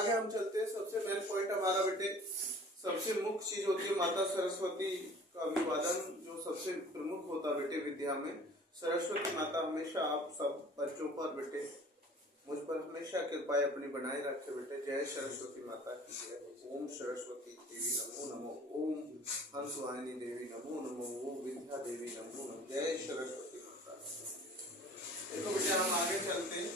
आगे हम चलते हैं। सबसे मेन पॉइंट हमारा बेटे, सबसे मुख्य चीज होती है माता सरस्वती का अभिवादन, जो सबसे प्रमुख होता है बेटे विद्या में। सरस्वती माता हमेशा आप सब बच्चों पर बेटे, मुझ पर हमेशा कृपा अपनी बनाए रखे बेटे। जय सरस्वती माता की जय। ओम सरस्वती देवी नमो नमो, ओम हंसवाहिनी देवी नमो नमो, ओम विद्या देवी नमो नमो। जय सरस्वती माता। देखो बेटे हम आगे चलते हैं।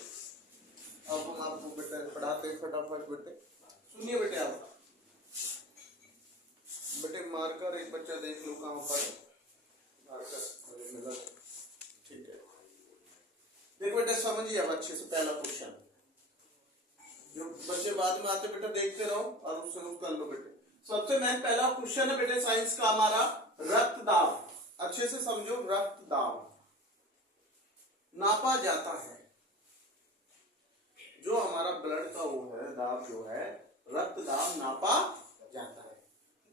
अब हम आपको बेटे पढ़ाते हैं फटाफट बेटे, सुनिए बेटे। आप बेटे मार्कर एक बच्चा देख लो कहाँ पर मार्कर मिला। ठीक है, देखो बेटा समझिए अब अच्छे से। पहला क्वेश्चन जो बच्चे बाद में आते बेटा देखते रहो और उससे नोट कर लो बेटे। सबसे मेन पहला क्वेश्चन है बेटे साइंस का हमारा, रक्त दाब। अच्छे से समझो, रक्त दाब नापा जाता है। जो हमारा ब्लड का वो है दाब, जो है रक्त दाब नापा जाता है।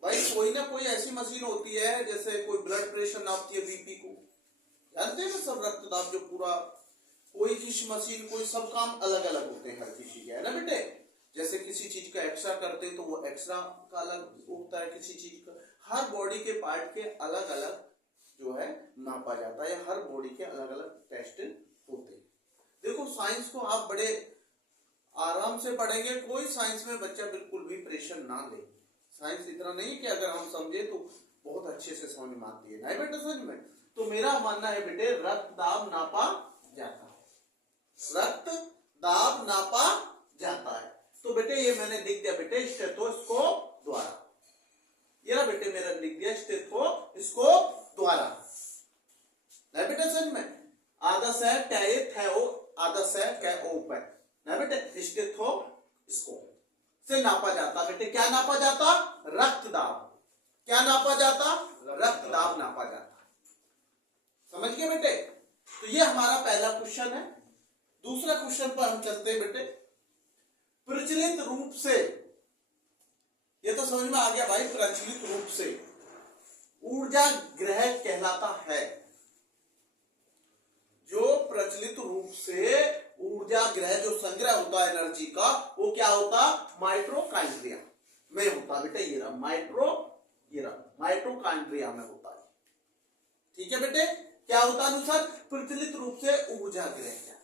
भाई कोई ना कोई ऐसी मशीन होती है, जैसे कोई ब्लड प्रेशर नापती है, बीपी को जानते हैं ना सब, रक्त दाब जो पूरा कोई चीज मशीन, कोई सब काम अलग अलग होते हैं हर किसी के, है ना बेटे। जैसे किसी चीज का एक्सरा करते हैं तो वो एक्सरा का अलग होता है, किसी चीज का, हर बॉडी के पार्ट के अलग अलग जो है नापा जाता है, हर बॉडी के अलग अलग टेस्ट होते हैं। देखो साइंस को आप बड़े आराम से पढ़ेंगे, कोई साइंस में बच्चा बिल्कुल भी प्रेशर ना ले। साइंस इतना नहीं कि अगर हम समझे तो बहुत अच्छे से समझ में आती है, नहीं बेटे समझ में। तो मेरा मानना है बेटे रक्त दाब नापा जाता है, रक्त दाब नापा जाता है। तो बेटे ये मैंने लिख दिया बेटे स्टेथोस्कोप द्वारा। ये ना बेटे मेरा लिख दिया स्टेथोस्कोप द्वारा, नहीं बेटे समझ में। आधा से टै थैओ, आधा से कै ओ पे, नहीं बेटे स्टेथोस्कोप से नापा जाता बेटे। क्या नापा जाता? रक्त दाब। क्या नापा जाता? रक्त दाब नापा जाता। समझ गए बेटे। तो ये हमारा पहला क्वेश्चन है। दूसरा क्वेश्चन पर हम चलते हैं बेटे। प्रचलित रूप से, ये तो समझ में आ गया भाई, प्रचलित रूप से ऊर्जा ग्रह कहलाता है। जो प्रचलित रूप से ऊर्जा ग्रह जो संग्रह होता है एनर्जी का, वो क्या होता? माइटोकॉन्ड्रिया में होता बेटे। ये रहा माइटोकॉन्ड्रिया में होता है। ठीक है बेटे, क्या होता अनुसार प्रचलित रूप से ऊर्जा ग्रह क्या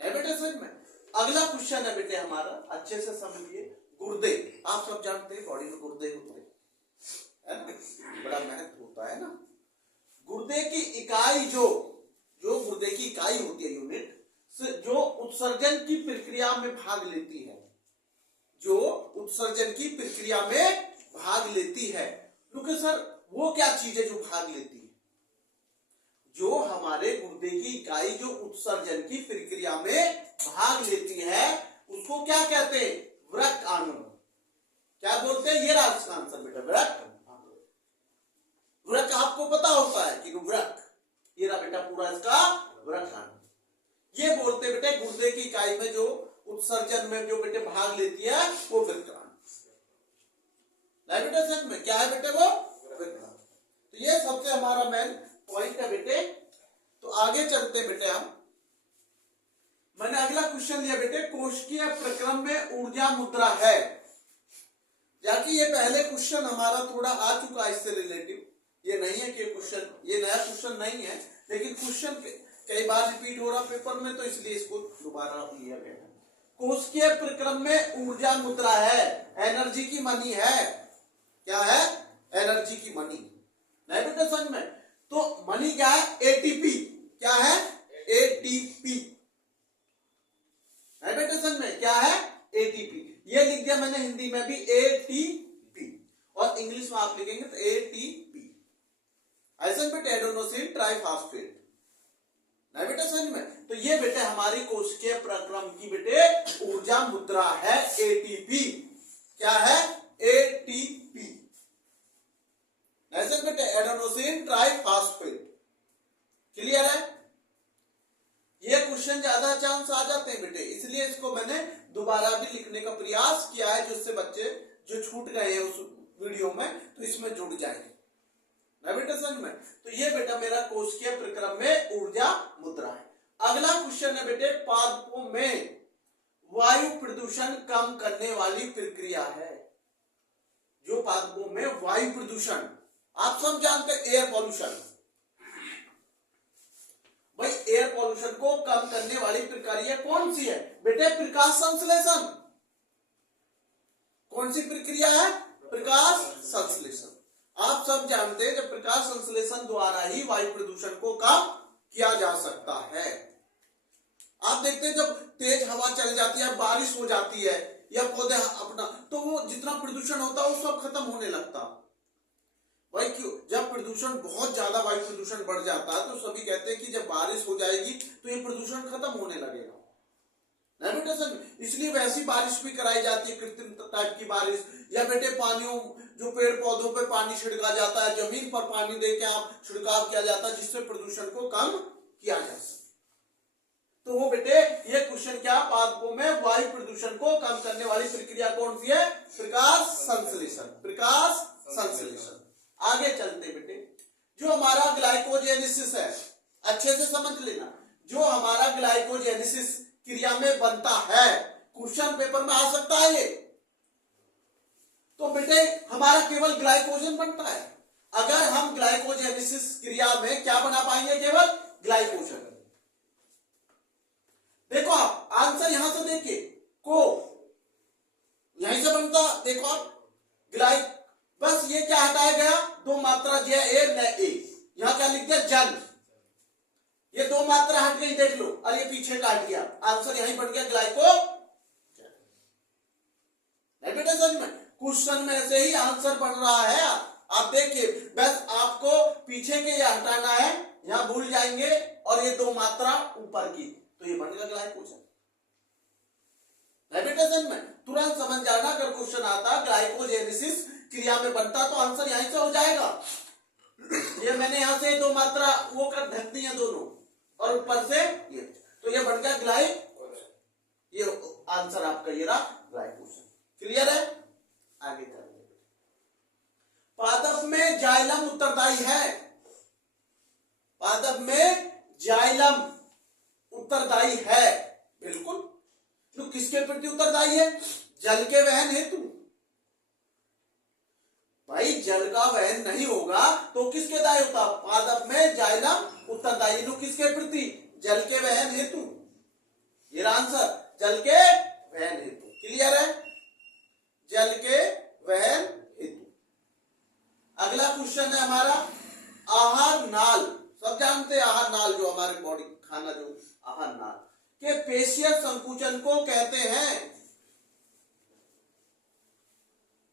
है बेटे समझ में। अगला क्वेश्चन है बेटे हमारा, अच्छे से समझिए। गुर्दे, आप सब जानते हैं बॉडी में गुर्दे होते हैं, बड़ा महत्व होता है ना। गुर्दे की इकाई जो गुर्दे की इकाई होती है, यूनिट, जो उत्सर्जन की प्रक्रिया में भाग लेती है, जो उत्सर्जन की प्रक्रिया में भाग लेती है। क्योंकि सर वो क्या चीज है जो भाग लेती है? जो हमारे गुर्दे की इकाई जो उत्सर्जन की प्रक्रिया में भाग लेती है, उसको क्या कहते हैं? वृक्क अणु। क्या बोलते हैं? ये रास्ता आंसर बेटा, वृक्क। वृक्क आपको पता होता है कि वृक्क, ये रहा बेटा पूरा इसका वृक्क अणु। ये बोलते बेटे गुर्दे की इकाई में जो उत्सर्जन में जो बेटे भाग लेती है वो वृक्क अणु। बेटा सच में क्या है बेटे? वो वृक्क अणु। तो ये सबसे हमारा मेन पॉइंट है बेटे। तो आगे चलते बेटे हम। मैंने अगला क्वेश्चन लिया बेटे, कोशिकीय प्रक्रम में ऊर्जा मुद्रा है। जाकि ये पहले क्वेश्चन हमारा थोड़ा आ चुका है इससे रिलेटिव, ये नहीं है कि क्वेश्चन, ये नया क्वेश्चन नहीं है, लेकिन क्वेश्चन कई बार रिपीट हो रहा पेपर में, तो इसलिए इसको दोबारा लिया गया है। कोशिकीय प्रक्रम में ऊर्जा मुद्रा है, एनर्जी की मनी है। क्या है? एनर्जी की मनी, नहीं बेटा समझ में। तो मनी क्या है? एटीपी। क्या है? एटीपी, नहीं बेटा समझ में। क्या है? एटीपी। ये लिख दिया मैंने हिंदी में भी एटीपी, और इंग्लिश में आप लिखेंगे तो एटीपी, ऐसा बेटे एडेनोसिन ट्राइफॉस्फेट, नहीं बेटा समझ में। तो ये बेटे हमारी कोशिकीय प्रक्रम की बेटे ऊर्जा मुद्रा है, एटीपी। क्या है? एटीपी, ऐसे बेटे एडेनोसिन ट्राइफॉस्फेट। क्लियर है? ये क्वेश्चन ज्यादा चांस आ जाते हैं बेटे, इसलिए इसको मैंने दोबारा भी लिखने का प्रयास किया है, जिससे बच्चे जो छूट गए हैं उस वीडियो में तो इसमें जुड़ जाएंगे, ना बेटा समझ में। तो ये बेटा मेरा कोशिकीय प्रक्रम में ऊर्जा मुद्रा है। अगला क्वेश्चन है बेटे, पादपों में वायु प्रदूषण कम करने वाली प्रक्रिया है। जो पादपों में वायु प्रदूषण, आप सब जानते हैं एयर पॉल्यूशन, भाई एयर पॉल्यूशन को कम करने वाली प्रक्रिया कौन सी है बेटे? प्रकाश संश्लेषण। कौन सी प्रक्रिया है? प्रकाश संश्लेषण। आप सब जानते हैं कि प्रकाश संश्लेषण द्वारा ही वायु प्रदूषण को कम किया जा सकता है। आप देखते हैं जब तेज हवा चल जाती है, बारिश हो जाती है या पौधे अपना, तो वो जितना प्रदूषण होता है वो सब खत्म होने लगता। भाई क्यों? जब प्रदूषण बहुत ज्यादा वायु प्रदूषण बढ़ जाता है तो सभी कहते हैं कि जब बारिश हो जाएगी तो ये प्रदूषण खत्म होने लगेगा। नहीं बेटा सर, इसलिए वैसी बारिश भी कराई जाती है, कृत्रिम टाइप की बारिश, या बेटे पानियों जो पेड़ पौधों पे पानी छिड़का जाता है, जमीन पर पानी देके आप छिड़काव किया जाता है जिससे प्रदूषण को कम किया जा सके। तो वो बेटे ये क्वेश्चन क्या, पादपों में वायु प्रदूषण को कम करने वाली प्रक्रिया कौन सी है? प्रकाश संश्लेषण। प्रकाश संश्लेषण। आगे चलते बेटे, जो हमारा ग्लाइकोजेनेसिस है, अच्छे से समझ लेना, जो हमारा ग्लाइकोजेनेसिस क्रिया में बनता है, क्वेश्चन पेपर में आ सकता है ये। तो बेटे हमारा केवल ग्लाइकोजन बनता है। अगर हम ग्लाइकोजेनेसिस क्रिया में क्या बना पाएंगे? केवल ग्लाइकोजन। देखो आप आंसर यहां से देखिए, को यहीं से बनता, देखो आप ग्लाइक, बस ये क्या हटाया गया? दो मात्रा ज ए न ए, यहां क्या लिख दिया? जन। ये दो मात्रा हट गई, देख लो, और ये पीछे का हट गया, आंसर यहीं बन गया ग्लाइको। बेटा समझ में, क्वेश्चन में से ही आंसर बन रहा है। आप देखिए, बस आपको पीछे के ये हटाना है, यहां भूल जाएंगे, और ये दो मात्रा ऊपर की, तो ये बनेगा ग्लाइकोजन। बेटा समझ में, तुरंत समझ जाना, अगर क्वेश्चन आता ग्लाइकोजेनेसिस क्रिया में बनता तो आंसर यहीं से हो जाएगा। ये मैंने यहां से दो मात्रा वो कर ढक दी है दोनों, और ऊपर से ये, तो ये बन गया ग्लाइकोजन। ये आंसर आपका ये रहा ग्लाइकोजन। क्लियर है? आगे चलिए। पादप में जाइलम उत्तरदायी है। पादप में जाइलम उत्तरदायी है, बिल्कुल। तो किसके प्रति उत्तरदायी है? जल के वहन हेतु। भाई जल का वहन नहीं होगा तो किसके दायी होता? पादप में जाइलम उत्तरदायी। किसके प्रति? जल के वहन हेतु। ये आंसर, जल के वहन हेतु। क्लियर है? जल के वहन हेतु। अगला क्वेश्चन है हमारा, आहार नाल। सब जानते हैं आहार नाल, जो हमारे बॉडी खाना, जो आहार नाल के पेशीय संकुचन को कहते हैं।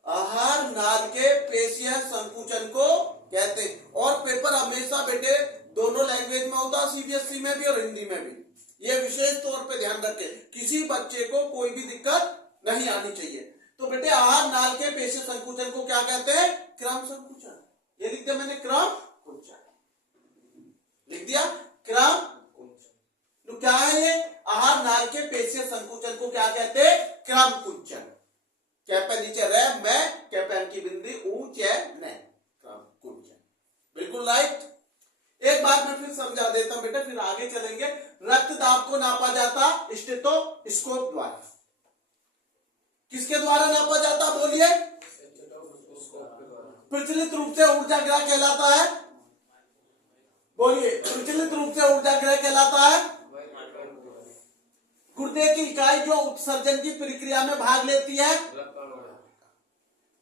आहार नाल के पेशीय संकुचन को कहते हैं। और पेपर हमेशा बेटे दोनों लैंग्वेज में होता है, सीबीएसई में भी और हिंदी में भी। ये विशेष तौर पे ध्यान रखें, किसी बच्चे को कोई भी दिक्कत नहीं आनी चाहिए। तो बेटे आहार नाल के पेशीय संकुचन को क्या कहते हैं? क्रम संकुचन। ये लिख दिया मैंने, क्रम कुंचन लिख दिया, क्रम कुंचन। तो क्या है ये? आहार नाल के पेशीय संकुचन को क्या कहते हैं? क्रम कुंचन। कैपे नीचे रह, मैं कैपेन की बिंदी ऊंचे न, क्रम कुंचन। बिल्कुल राइट। एक बार मैं फिर समझा देता हूं बेटा, फिर आगे चलेंगे। रक्तदाब को नापा जाता स्टेथोस्कोप द्वारा। किसके द्वारा नापा जाता? बोलिए। प्रचलित रूप से ऊर्जा ग्रह कहलाता है। बोलिए, प्रचलित रूप से ऊर्जा ग्रह कहलाता है। गुर्दे की इकाई जो उत्सर्जन की प्रक्रिया में भाग लेती है।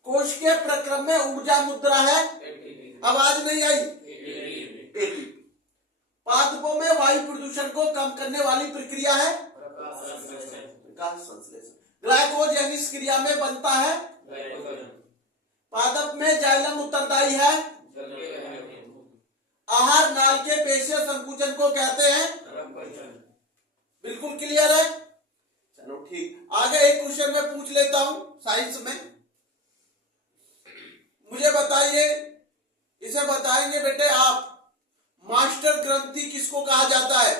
कोश के प्रक्रम में ऊर्जा मुद्रा है। आवाज नहीं आई? एटीपी। पादपों में वायु प्रदूषण को कम करने वाली प्रक्रिया है प्रकाश संश्लेषण। ग्लाइकोजेनेसिस क्रिया में बनता है। पादप में जाइलम उत्तरदायी है। आहार नाल के पेशीय संकुचन को कहते हैं। बिल्कुल क्लियर है? चलो ठीक। आगे एक क्वेश्चन मैं पूछ लेता हूं साइंस में। मुझे बताइए, इसे बताएंगे बेटे आप, मास्टर ग्रंथि किसको कहा जाता है?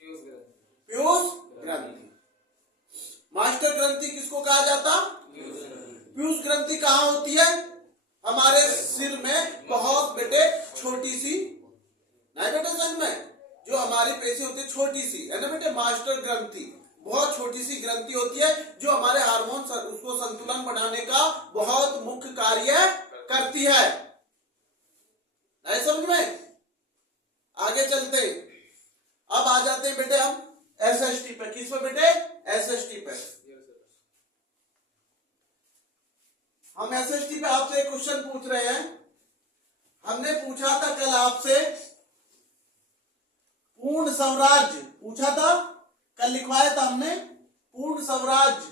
पीयूष ग्रंथि। मास्टर ग्रंथि किसको कहा जाता? पीयूष ग्रंथि कहाँ होती है? हमारे सिर में बहुत बेटे छोटी सी, नहीं बेटे सच में, जो हमारी पेशी होती है छोटी सी, है ना बेटे, मास्टर ग्रंथि बहुत छोटी सी ग्रंथि होती है जो हमारे हार्मोन उसको संतुलन बनाने का बहुत मुख्य कार्य करती है। नहीं समझ में? आगे चलते, अब आ जाते हैं बेटे हम एसएसटी पे। किस पे बेटे? एसएसटी पे। हम एसएसटी पे आपसे एक क्वेश्चन पूछ रहे हैं। हमने पूछा था कल आपसे पूर्ण स्वराज्य पूछा था, कल लिखवाया था हमने पूर्ण स्वराज्य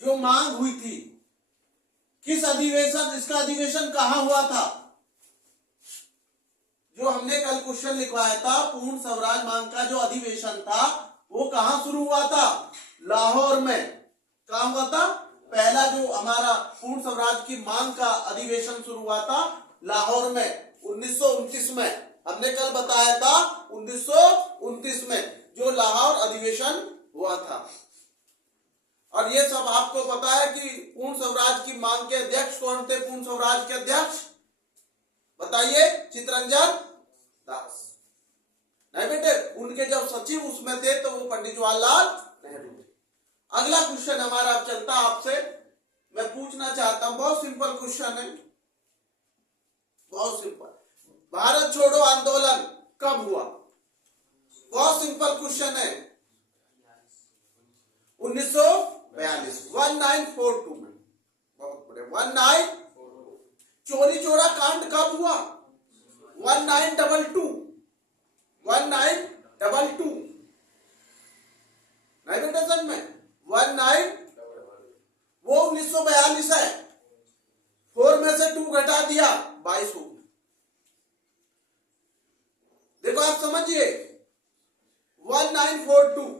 जो मांग हुई थी, किस अधिवेशन, इसका अधिवेशन कहां हुआ था? जो हमने कल क्वेश्चन लिखवाया था पूर्ण स्वराज मांग का जो अधिवेशन था वो कहां शुरू हुआ था? लाहौर में। कहां हुआ था? पहला जो हमारा पूर्ण स्वराज की मांग का अधिवेशन शुरू हुआ था लाहौर में 1929 में। हमने कल बताया था 1929 में जो लाहौर अधिवेशन हुआ था। और ये सब आपको पता है कि पूर्ण स्वराज की मांग के अध्यक्ष कौन थे? पूर्ण स्वराज के अध्यक्ष बताइए? चित्तरंजन दास। नहीं बेटे, उनके जब सचिव उसमें थे तो वो पंडित जवाहरलाल नेहरू थे। अगला क्वेश्चन हमारा अब चलता आपसे, मैं पूछना चाहता हूं, बहुत सिंपल क्वेश्चन है, बहुत सिंपल। भारत छोड़ो आंदोलन कब हुआ? बहुत सिंपल क्वेश्चन है। 1942 1942 में। बहुत बड़े 1942। चोरी चोरा कांड कब हुआ? 1922 1922। नहीं बेटा समझ में? 19 वो 1942 है। 4 में से 2 घटा दिया 22 हो। देखो आप समझिए 1942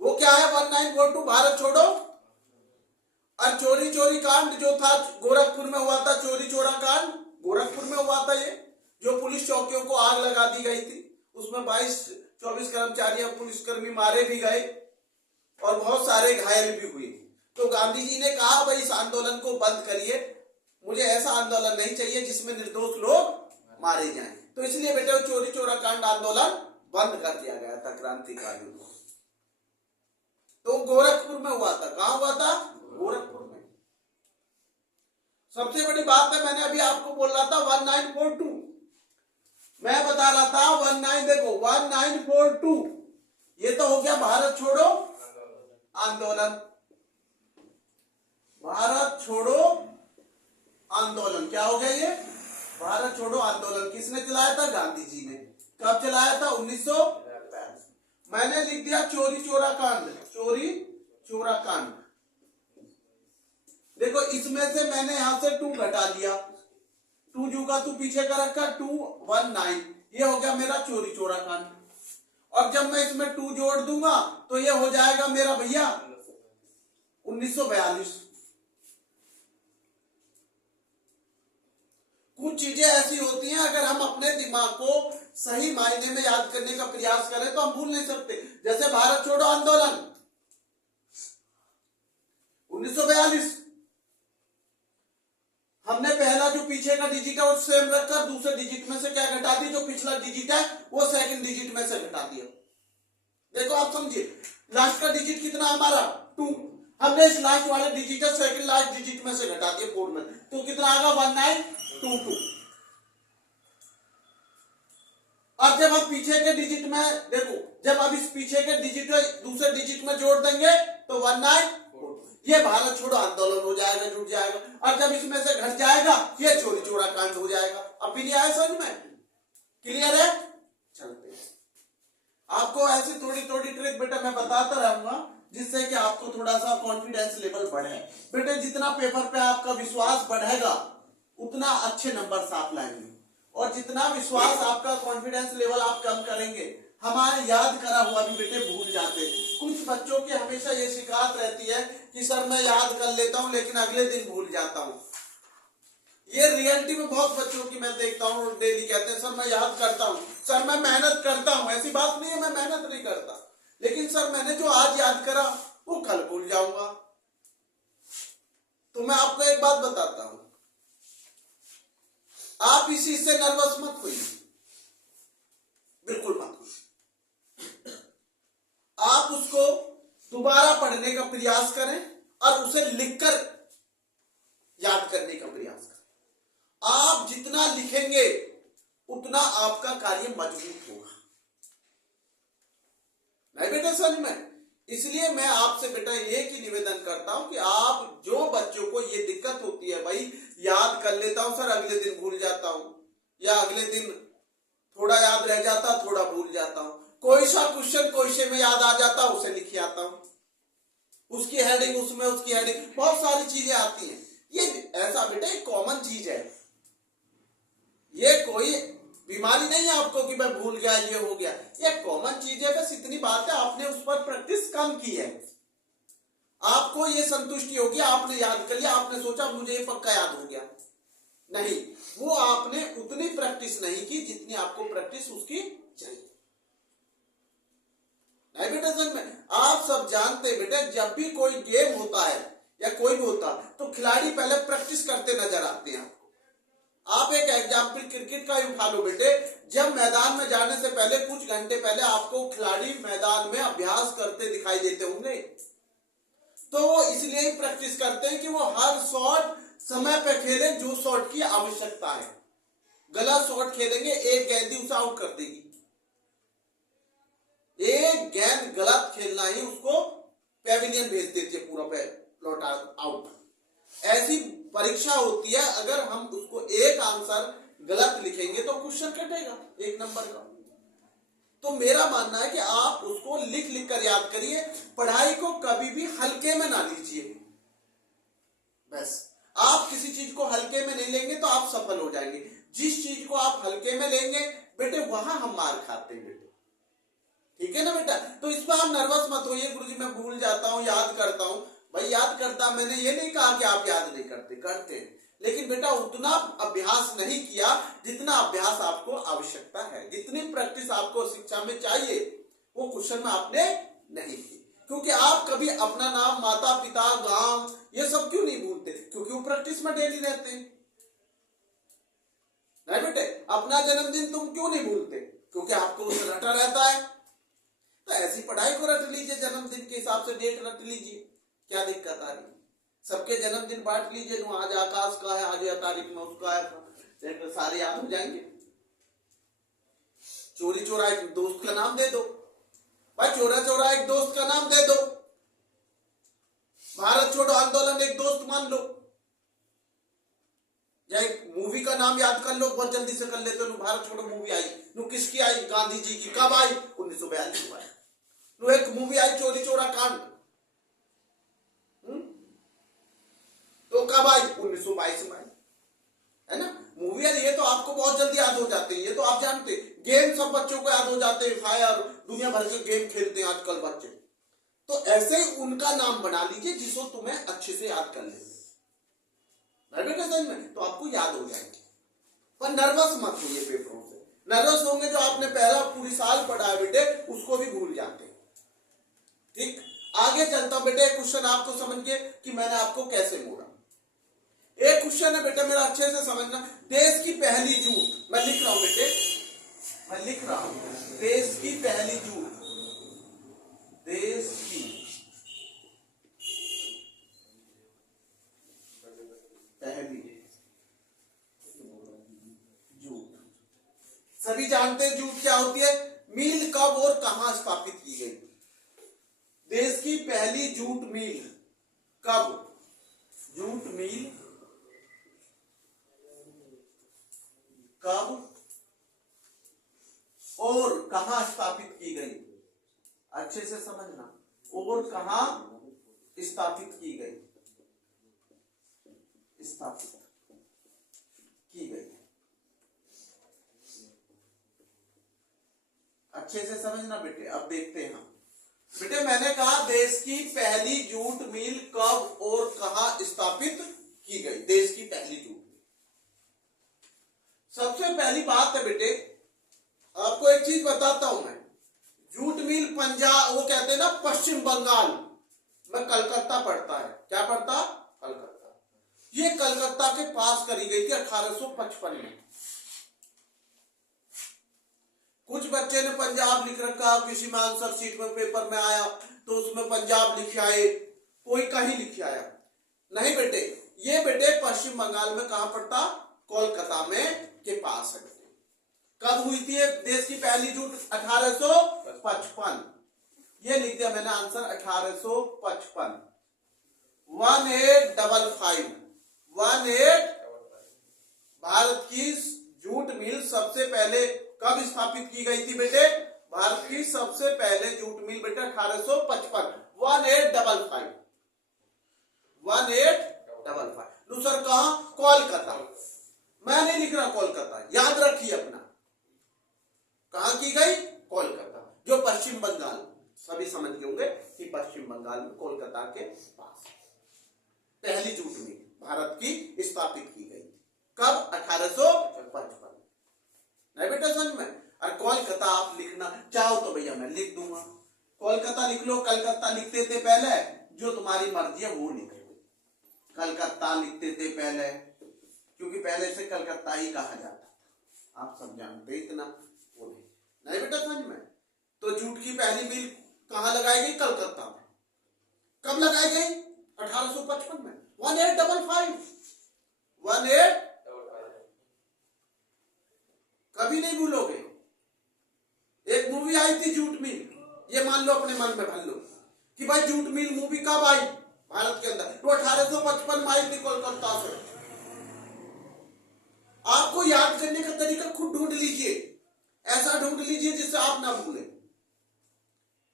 वो क्या है? 1942 भारत छोड़ो। और चोरी चोरी कांड जो था गोरखपुर में हुआ था, चोरी चोरा कांड गोरखपुर में हुआ था, ये जो पुलिस चौकियों को आग लगा दी गई थी, उसमें 22-24 कर्मचारी और पुलिसकर्मी मारे भी गए और बहुत सारे घायल भी हुए। तो गांधी जी ने कहा भाई इस आंदोलन को बंद करिए, मुझे ऐसा आंदोलन नहीं चाहिए जिसमें निर्दोष लोग मारे जाएं। तो इसलिए बेटे चोरी चोरा कांड आंदोलन बंद कर दिया गया था क्रांतिकारियों को। तो गोरखपुर में हुआ था। कहां हुआ था? गोरखपुर में। सबसे बड़ी बात है, मैंने अभी आपको बोल रहा था 1942, मैं बता रहा था 1942 ये तो हो गया भारत छोड़ो आंदोलन। भारत छोड़ो आंदोलन क्या हो गया? ये भारत छोड़ो आंदोलन किसने चलाया था? गांधी जी ने। कब चलाया था? 1942। मैंने लिख दिया चोरी चोरा कांड, चोरी चोरा कांड। देखो इसमें से मैंने यहां से 2 घटा दिया, 2 जू का 2 पीछे का रखा, 219, ये हो गया मेरा चोरी चोरा कांड। और जब मैं इसमें 2 जोड़ दूंगा तो ये हो जाएगा मेरा भैया 1942। कुछ चीजें ऐसी होती हैं अगर हम अपने दिमाग को सही मायने में याद करने का प्रयास करें तो हम भूल नहीं सकते। जैसे भारत छोड़ो आंदोलन 1942, हमने पहला जो पीछे का डिजिट है वो सेम रखकर दूसरे डिजिट में से क्या घटा दी? जो पिछला डिजिट है वो सेकंड डिजिट में से घटा दिया। देखो आप समझिए, लास्ट का डिजिट कितना हमारा? 2, हमने इस लास्ट वाले डिजिट का सेकंड लास्ट डिजिट में से घटा दिया 4 में, तो कितना आएगा? 1922। और जब हम पीछे के डिजिट में देखो, जब अब इस पीछे के डिजिट को दूसरे डिजिट में जोड़ देंगे तो 1942, ये भारत छोड़ो आंदोलन हो जाएगा, जुड़ जाएगा। और जब इसमें से घट जाएगा ये चोरी चोरा कांड हो जाएगा। अब भी नहीं आया समझ में? क्लियर है? चलते हैं। आपको ऐसी थोड़ी थोड़ी ट्रिक बेटा मैं बताता रहूंगा जिससे कि आपको थोड़ा सा कॉन्फिडेंस लेवल बढ़े। बेटे जितना पेपर पे आपका विश्वास बढ़ेगा उतना अच्छे नंबर आप लाएंगे, और जितना विश्वास आपका कॉन्फिडेंस लेवल आप कम करेंगे, हमारे याद करा हुआ भी बेटे भूल जाते। कुछ बच्चों की हमेशा ये शिकायत रहती है कि सर मैं याद कर लेता हूं लेकिन अगले दिन भूल जाता हूं। ये रियलिटी में बहुत बच्चों की मैं देखता हूँ, डेली कहते हैं सर मैं याद करता हूँ, सर मैं मेहनत करता हूँ। ऐसी बात नहीं है मैं मेहनत नहीं करता, लेकिन सर मैंने जो आज याद करा वो कल भूल जाऊंगा। तो मैं आपको एक बात बताता हूं, आप इसी से नर्वस मत होइए, बिल्कुल मत होइए। दोबारा पढ़ने का प्रयास करें और उसे लिखकर याद करने का प्रयास करें। आप जितना लिखेंगे उतना आपका कार्य मजबूत होगा। नहीं बेटा समझ में? इसलिए मैं आपसे बेटा एक ही निवेदन करता हूं कि आप जो बच्चों को ये दिक्कत होती है, भाई याद कर लेता हूं सर, अगले दिन भूल जाता हूं, या अगले दिन थोड़ा याद रह जाता, थोड़ा भूल जाता हूं, कोई सा क्वेश्चन क्वेश्चन में याद आ जाता, उसे लिख आता हूं, उसकी हेडिंग उसमें, उसकी हेडिंग, बहुत सारी चीजें आती हैं। ये ऐसा बेटा एक कॉमन चीज है, ये कोई बीमारी नहीं है आपको कि मैं भूल गया, ये हो गया, ये कॉमन चीज है। बस इतनी बात है, आपने उस पर प्रैक्टिस कम की है। आपको ये संतुष्टि होगी, आपने याद कर लिया, आपने सोचा मुझे ये पक्का याद हो गया, नहीं, वो आपने उतनी प्रैक्टिस नहीं की जितनी आपको प्रैक्टिस उसकी चाहिए। नहीं बेटा समझ में? आप सब जानते हैं बेटा, जब भी कोई गेम होता है या कोई भी होता तो खिलाड़ी पहले प्रैक्टिस करते नजर आते हैं। आप एक एग्जाम्पल क्रिकेट का ही उठा लो बेटे, जब मैदान में जाने से पहले कुछ घंटे पहले आपको खिलाड़ी मैदान में अभ्यास करते दिखाई देते होंगे, तो वो इसलिए ही प्रैक्टिस करते हैं कि वो हर शॉट समय पे खेले जो शॉट की आवश्यकता है। गलत शॉट खेलेंगे, एक गेंद उसे आउट कर देगी, एक गेंद गलत खेलना ही उसको पेविलियन भेज देती है, पूरा प्लॉट आउट। ऐसी परीक्षा होती है, अगर हम उसको एक आंसर गलत लिखेंगे तो क्वेश्चन कटेगा एक नंबर का। तो मेरा मानना है कि आप उसको लिख लिख कर याद करिए, पढ़ाई को कभी भी हल्के में ना लीजिए। बस आप किसी चीज को हल्के में नहीं लेंगे तो आप सफल हो जाएंगे। जिस चीज को आप हल्के में लेंगे बेटे, वहां हम मार खाते हैं बेटे, ठीक है ना बेटा? तो इस पर आप नर्वस मत होइए, गुरुजी मैं भूल जाता हूं, याद करता हूं। भाई याद करता, मैंने ये नहीं कहा कि आप याद नहीं करते, करते हैं, लेकिन बेटा उतना अभ्यास नहीं किया जितना अभ्यास आपको आवश्यकता है। जितनी प्रैक्टिस आपको शिक्षा में चाहिए वो क्वेश्चन में आपने नहीं की। क्योंकि आप कभी अपना नाम, माता पिता, गांव, ये सब क्यों नहीं भूलते? क्योंकि वो प्रैक्टिस में डेली रहते हैं। नहीं बेटे, अपना जन्मदिन तुम क्यों नहीं भूलते? क्योंकि आपको उसमें रटा रहता है। तो ऐसी पढ़ाई को रट लीजिए, जन्मदिन के हिसाब से डेट रट लीजिए, क्या दिक्कत आ रही? सबके जन्मदिन बांट लीजिए, आज आकाश का है, आज यह तारीख में उसका है, तो सारे याद हो जाएंगे। चोरी चोरा एक दोस्त का नाम दे दो, भाई चोरा चोरा एक दोस्त का नाम दे दो। भारत छोड़ो आंदोलन एक दोस्त मान लो, या एक मूवी का नाम याद कर लो, बहुत जल्दी से कर लेते हो। भारत छोड़ो मूवी आई, किसकी आई? गांधी जी की। कब आई? 1942 में आई। एक मूवी आई चोरी चोरा कांड, तो कब आई? 1922 में आई, है ना? मूवी है, ये तो आपको बहुत जल्दी याद हो जाते हैं, ये तो आप जानते हैं। गेम सब बच्चों को याद हो जाते हैं, फायर, दुनिया भर के गेम खेलते हैं आजकल बच्चे। तो ऐसे ही उनका नाम बना लीजिए जिसको तुम्हें अच्छे से याद कर लेंगे, में तो आपको याद हो जाएंगे। पर नर्वस मत होइए पेपरों से। नर्वस होंगे जो आपने पहला पूरी साल पढ़ा है बेटे, उसको भी भूल जाते हैं। ठीक, आगे चलता बेटे, क्वेश्चन आपको समझ गए कि मैंने आपको कैसे मोड़ा। एक क्वेश्चन है बेटा मेरा, अच्छे से समझना। देश की पहली जूट, मैं लिख रहा हूं बेटे, मैं लिख रहा हूं, देश की पहली जूट, देश की पहली जूट, सभी जानते हैं जूट क्या होती है। मील कब और कहां स्थापित की गई? देश की पहली जूट मिल कब, जूट मिल कब और कहां स्थापित की गई? अच्छे से समझना, और कहां स्थापित की गई, स्थापित की गई, अच्छे से समझना बेटे। अब देखते हैं हम बेटे, मैंने कहा देश की पहली जूट मिल कब और कहां स्थापित की गई। देश की पहली जूट, सबसे पहली बात है बेटे, आपको एक चीज बताता हूं मैं। जूट मिल पंजाब, वो कहते हैं ना पश्चिम बंगाल में कलकत्ता पड़ता है। क्या पड़ता? कलकत्ता। ये कलकत्ता के पास करी गई थी 1855 में। कुछ बच्चे ने पंजाब लिख रखा, किसी में आंसर शीट में पेपर में आया तो उसमें पंजाब लिखे आए, कोई कहीं लिखे आया। नहीं बेटे, ये बेटे पश्चिम बंगाल में कहां पड़ता? कोलकाता में के पास है। कब हुई थी देश की पहली जूट? 1855। ये लिख दिया मैंने आंसर 1855। 1855 भारत की जूट मिल सबसे पहले कब स्थापित की गई थी बेटे? भारत की सबसे पहले जूट मिल बेटे 1855। 1855 1855। दूसरा कहां? कोलकाता। मैं नहीं लिख रहा कोलकाता, याद रखिए अपना। कहां की गई? कोलकाता, जो पश्चिम बंगाल, सभी समझ गए होंगे कि पश्चिम बंगाल में कोलकाता के पास पहली जूट मिल भारत की स्थापित की गई। कब? 1855। नहीं बेटा समझ में? और कोलकाता आप लिखना चाहो तो भैया मैं लिख दूंगा, कोलकाता लिख लो। कलकत्ता लिखते थे पहले, जो तुम्हारी मर्जी है वो लिख लो। कलकत्ता लिखते थे पहले, क्योंकि पहले से कलकत्ता ही कहा जाता था, आप सब जानते इतना वो नहीं बेटा समझ में? तो जूट की पहली मिल कहां लगाई गई? कलकत्ता में। कब लगाई गई? 1855 में। 1855 कभी नहीं भूलोगे। एक मूवी आई थी जूट मिल, ये मान लो अपने मन में भर लो कि भाई जूट मिल मूवी कब आई भारत के अंदर? तो 1855 में आई थी कोलकाता से। आपको याद करने का तरीका खुद ढूंढ लीजिए, ऐसा ढूंढ लीजिए जिससे आप ना भूलें।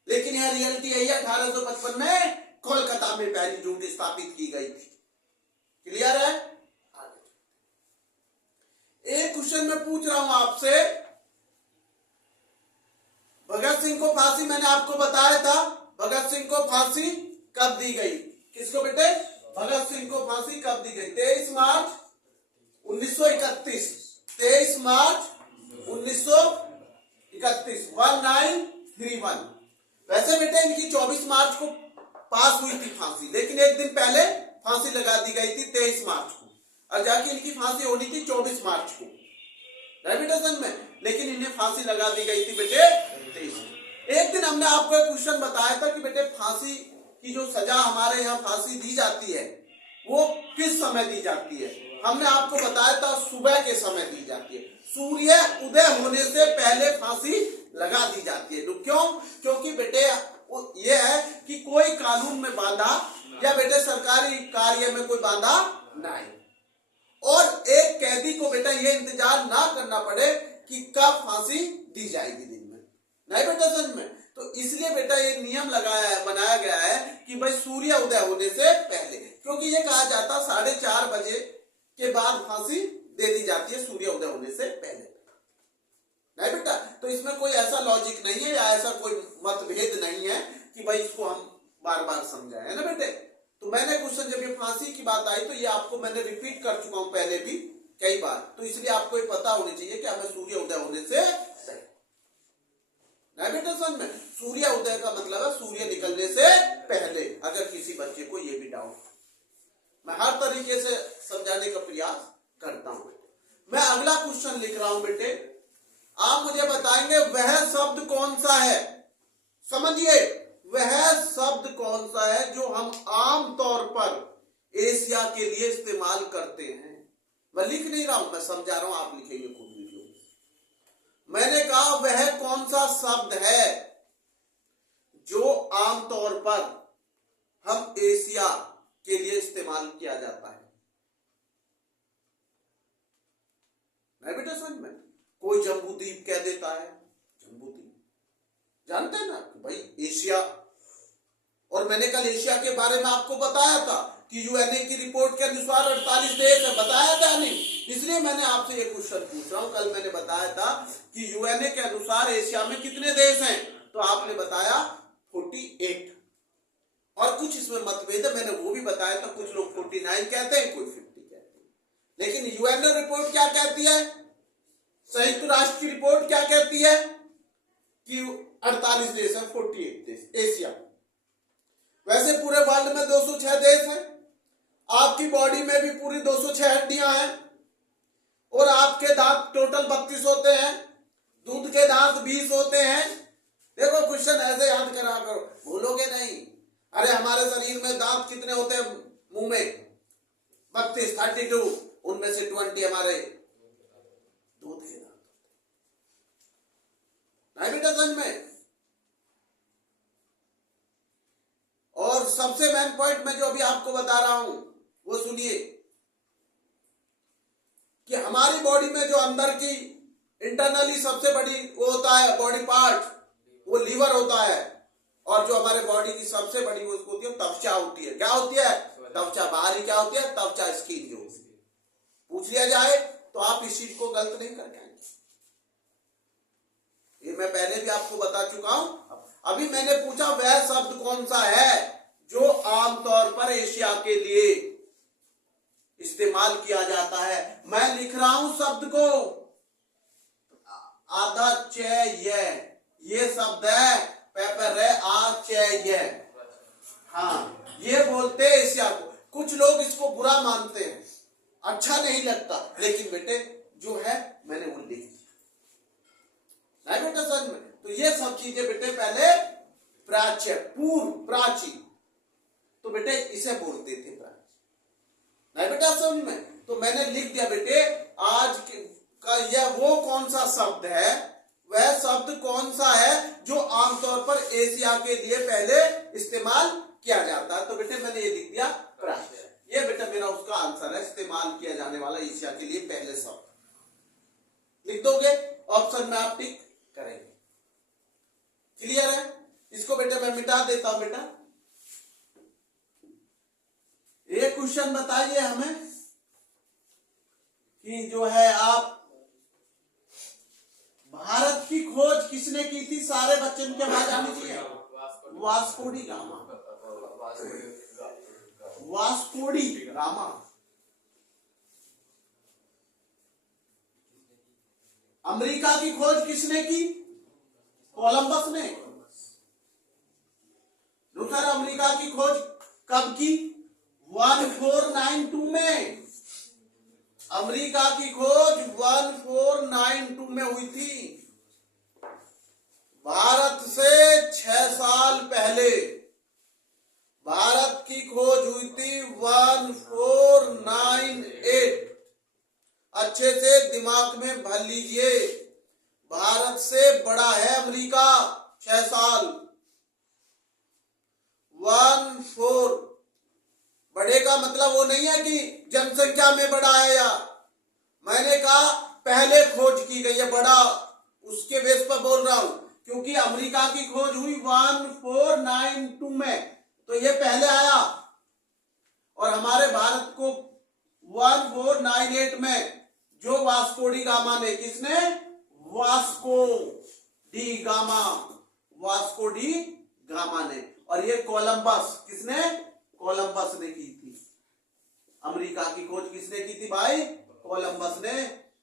लेकिन यह रियलिटी है, 1855 में कोलकाता में पहली जूट स्थापित की गई थी। क्लियर है? एक क्वेश्चन मैं पूछ रहा हूं आपसे, भगत सिंह को फांसी मैंने आपको बताया था, भगत सिंह को फांसी कब दी गई? किसको बेटे? भगत सिंह को फांसी कब दी गई? 23 मार्च 1931। 23 मार्च 1931 1931। वैसे बेटे इनकी 24 मार्च को पास हुई थी फांसी, लेकिन एक दिन पहले फांसी लगा दी गई थी 23 मार्च को, और जाके इनकी फांसी होनी थी 24 मार्च को। रेपिटेशन में, लेकिन इन्हें फांसी लगा दी गई थी बेटे 23। एक दिन हमने आपको एक क्वेश्चन बताया था कि बेटे फांसी की जो सजा हमारे यहाँ फांसी दी जाती है वो किस समय दी जाती है? हमने आपको बताया था सुबह के समय दी जाती है, सूर्य उदय होने से पहले फांसी लगा दी जाती है। तो क्यों? क्योंकि बेटे ये है कि कोई कानून में बांधा या बेटे सरकारी कार्य में कोई बांधा नहीं, और एक कैदी को बेटा ये इंतजार ना करना पड़े कि कब फांसी दी जाएगी दिन में। नहीं बेटा समझ में? तो इसलिए बेटा ये नियम बनाया गया है कि भाई सूर्य उदय होने से पहले, क्योंकि ये कहा जाता 4:30 बजे के बाद फांसी दे दी जाती है, सूर्य उदय होने से पहले। नहीं बेटा, तो इसमें कोई ऐसा लॉजिक नहीं है या ऐसा कोई मतभेद नहीं है कि भाई इसको हम बार बार समझाए, है ना बेटे? तो मैंने क्वेश्चन जब ये फांसी की बात आई तो ये आपको मैंने रिपीट कर चुका हूं पहले भी कई बार, तो इसलिए आपको ये पता होनी चाहिए कि हमें सूर्य उदय होने से नहीं बेटा समझ में? सूर्य उदय का मतलब है सूर्य निकलने से पहले। अगर किसी बच्चे को ये भी डाउट, मैं हर तरीके से समझाने का प्रयास करता हूं। मैं अगला क्वेश्चन लिख रहा हूं बेटे, आप मुझे बताएंगे वह शब्द कौन सा है? समझिए, वह शब्द कौन सा है जो हम आम तौर पर एशिया के लिए इस्तेमाल करते हैं? मैं लिख नहीं रहा हूं, मैं समझा रहा हूं, आप लिखेंगे खुद वीडियो। मैंने कहा वह कौन सा शब्द है जो आम तौर पर हम एशिया के लिए इस्तेमाल किया जाता है? नहीं बेटा समझ में? कोई जम्बू द्वीप कह देता है, जम्बू द्वीप जानते हैं ना भाई एशिया। और मैंने कल एशिया के बारे में आपको बताया था कि यूएनए की रिपोर्ट के अनुसार 48 देश है, बताया था नहीं? इसलिए मैंने आपसे ये क्वेश्चन पूछ रहा हूं। कल मैंने बताया था कि यूएनए के अनुसार एशिया में कितने देश हैं, तो आपने बताया 48, और कुछ इसमें मतभेद है, मैंने वो भी बताया था। कुछ लोग 49 कहते हैं, कोई 50 कहते हैं, लेकिन यूएनए रिपोर्ट क्या कहती है? संयुक्त राष्ट्र की रिपोर्ट क्या कहती है कि 48 देश है, 48 देश एशिया। वैसे पूरे वर्ल्ड में 206 देश हैं, आपकी बॉडी में भी पूरी 206 हड्डियां हैं, और आपके दांत टोटल 32 होते हैं, दूध के दांत 20 होते हैं। देखो क्वेश्चन ऐसे याद करा करो, भूलोगे नहीं। अरे हमारे शरीर में दांत कितने होते हैं मुंह में? 32, 32। उनमें से 20 हमारे दूध के दांत नहीं बेटा, समझ में? और सबसे मेन पॉइंट मैं जो अभी आपको बता रहा हूं वो सुनिए कि हमारी बॉडी में जो अंदर की इंटरनली सबसे बड़ी वो होता है बॉडी पार्ट, वो लीवर होता है। और जो हमारे बॉडी की सबसे बड़ी वो होती है त्वचा होती है। क्या होती है? त्वचा। बाहरी क्या होती है? त्वचा, स्किन जो पूछ लिया जाए तो आप इस चीज को गलत नहीं कर पाएंगे। ये मैं पहले भी आपको बता चुका हूं। अभी मैंने पूछा वह शब्द कौन सा है जो आमतौर पर एशिया के लिए इस्तेमाल किया जाता है। मैं लिख रहा हूं शब्द को आधा चय, ये शब्द है पेपर है आचय। हाँ, ये बोलते हैं एशिया को। कुछ लोग इसको बुरा मानते हैं, अच्छा नहीं लगता, लेकिन बेटे जो है मैंने वो लिख दिया नहीं बेटा, समझ में? तो ये सब चीजें बेटे पहले प्राच्य, पूर्व, प्राचीन, तो बेटे इसे बोलते थे प्राचीन नहीं बेटा, समझ में? तो मैंने लिख दिया बेटे आज का यह वो कौन सा शब्द है, वह शब्द कौन सा है जो आमतौर पर एशिया के लिए पहले इस्तेमाल किया जाता है। तो बेटे मैंने ये लिख दिया प्राच्य। ये बेटा मेरा उसका आंसर है, इस्तेमाल किया जाने वाला एशिया के लिए पहले शब्द। लिख दोगे ऑप्शन में, आप टिक करेंगे। क्लियर है? इसको बेटा मैं मिटा देता हूं। बेटा एक क्वेश्चन बताइए हमें कि जो है आप भारत की खोज किसने की थी? सारे बच्चे के आवाज आनी चाहिए। Vasco D gamma. Vasco D gamma. America की खोज किसने की? कोलंबस ने। दूसरा, अमेरिका की खोज कब की? 1492 में। अमेरिका की खोज 1492 में हुई थी। भारत से 6 साल पहले भारत की खोज हुई थी 1498। अच्छे से दिमाग में भर लीजिए, भारत से बड़ा है अमेरिका 6 साल। 14 बड़े का मतलब वो नहीं है कि जनसंख्या में बड़ा है, या मैंने कहा पहले खोज की गई है, बड़ा उसके बेस पर बोल रहा हूं, क्योंकि अमेरिका की खोज हुई 1492 में, तो ये पहले आया। और हमारे भारत को 1498 में जो वास्को डी गामा ने, किसने? Vasco D gamma, Vasco D gamma ने। और ये कोलंबस, किसने? कोलंबस ने की थी। अमेरिका की खोज किसने की थी भाई? कोलंबस ने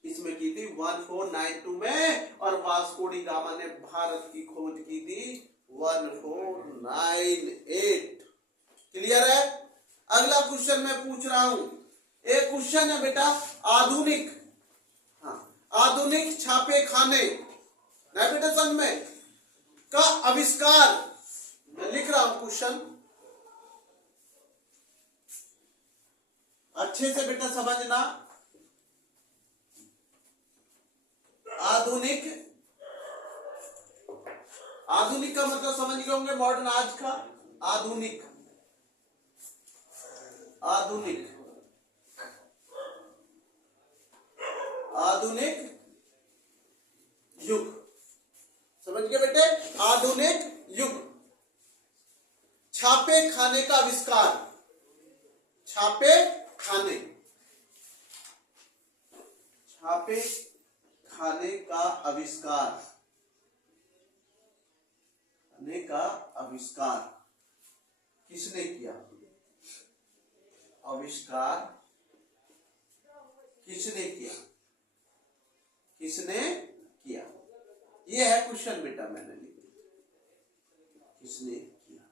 इसमें की थी 1492 में। और वास्को डी गामा ने भारत की खोज की थी 1498। क्लियर है? अगला क्वेश्चन मैं पूछ रहा हूं। एक क्वेश्चन है बेटा आधुनिक, आधुनिक छापे खाने नहीं बेटा, समझ में, का आविष्कार। मैं लिख रहा हूं क्वेश्चन, अच्छे से बेटा समझना। आधुनिक, आधुनिक का मतलब समझ गए होंगे, मॉडर्न, आज का। आधुनिक, आधुनिक, आधुनिक युग। समझ गए बेटे? आधुनिक युग। छापे खाने का आविष्कार। छापे खाने, छापे खाने का आविष्कार, खाने का आविष्कार किसने किया? आविष्कार किसने किया? किसने किया? ये है क्वेश्चन बेटा, मैंने लिखा किसने किया।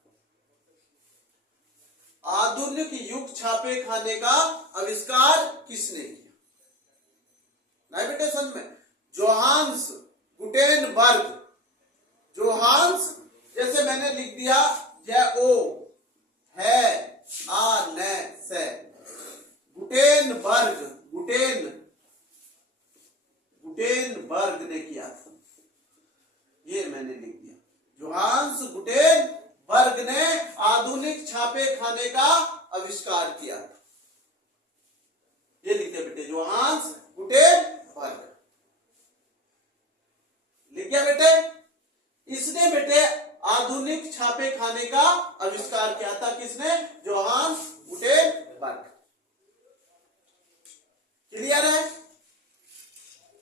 आधुनिक युग छापे खाने का आविष्कार किसने किया? नहीं बेटे, समझ में? Johannes Gutenberg. जोहान्स, जैसे मैंने लिख दिया JOHANNESBURG, आधुनिक छापे खाने का आविष्कार किया था। ये लिखते बेटे, जोहान्स गुटेनबर्ग। लिख गया बेटे? इसने बेटे आधुनिक छापे खाने का आविष्कार किया था। किसने? Johannes Gutenberg. क्लियर है?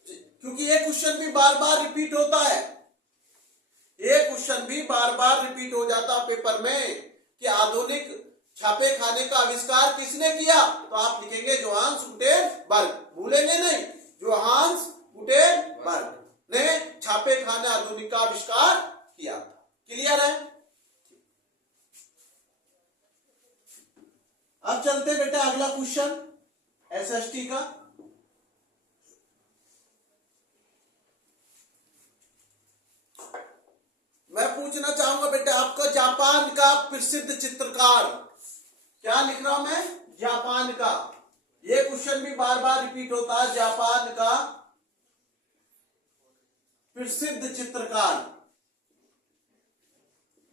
क्योंकि ये क्वेश्चन भी बार बार रिपीट होता है, ये क्वेश्चन भी बार बार रिपीट हो जाता पेपर में कि आधुनिक छापे खाने का आविष्कार किसने किया, तो आप लिखेंगे जोहान्स गुटेनबर्ग। भूलेंगे नहीं, जोहान्स गुटेनबर्ग ने छापे खाने आधुनिक का आविष्कार किया। क्लियर है? अब चलते बेटा अगला क्वेश्चन एसएसटी का। मैं पूछना चाहूंगा बेटा आपको, जापान का प्रसिद्ध चित्रकार, क्या लिख रहा हूं मैं? जापान का। ये क्वेश्चन भी बार बार रिपीट होता है। जापान का प्रसिद्ध चित्रकार,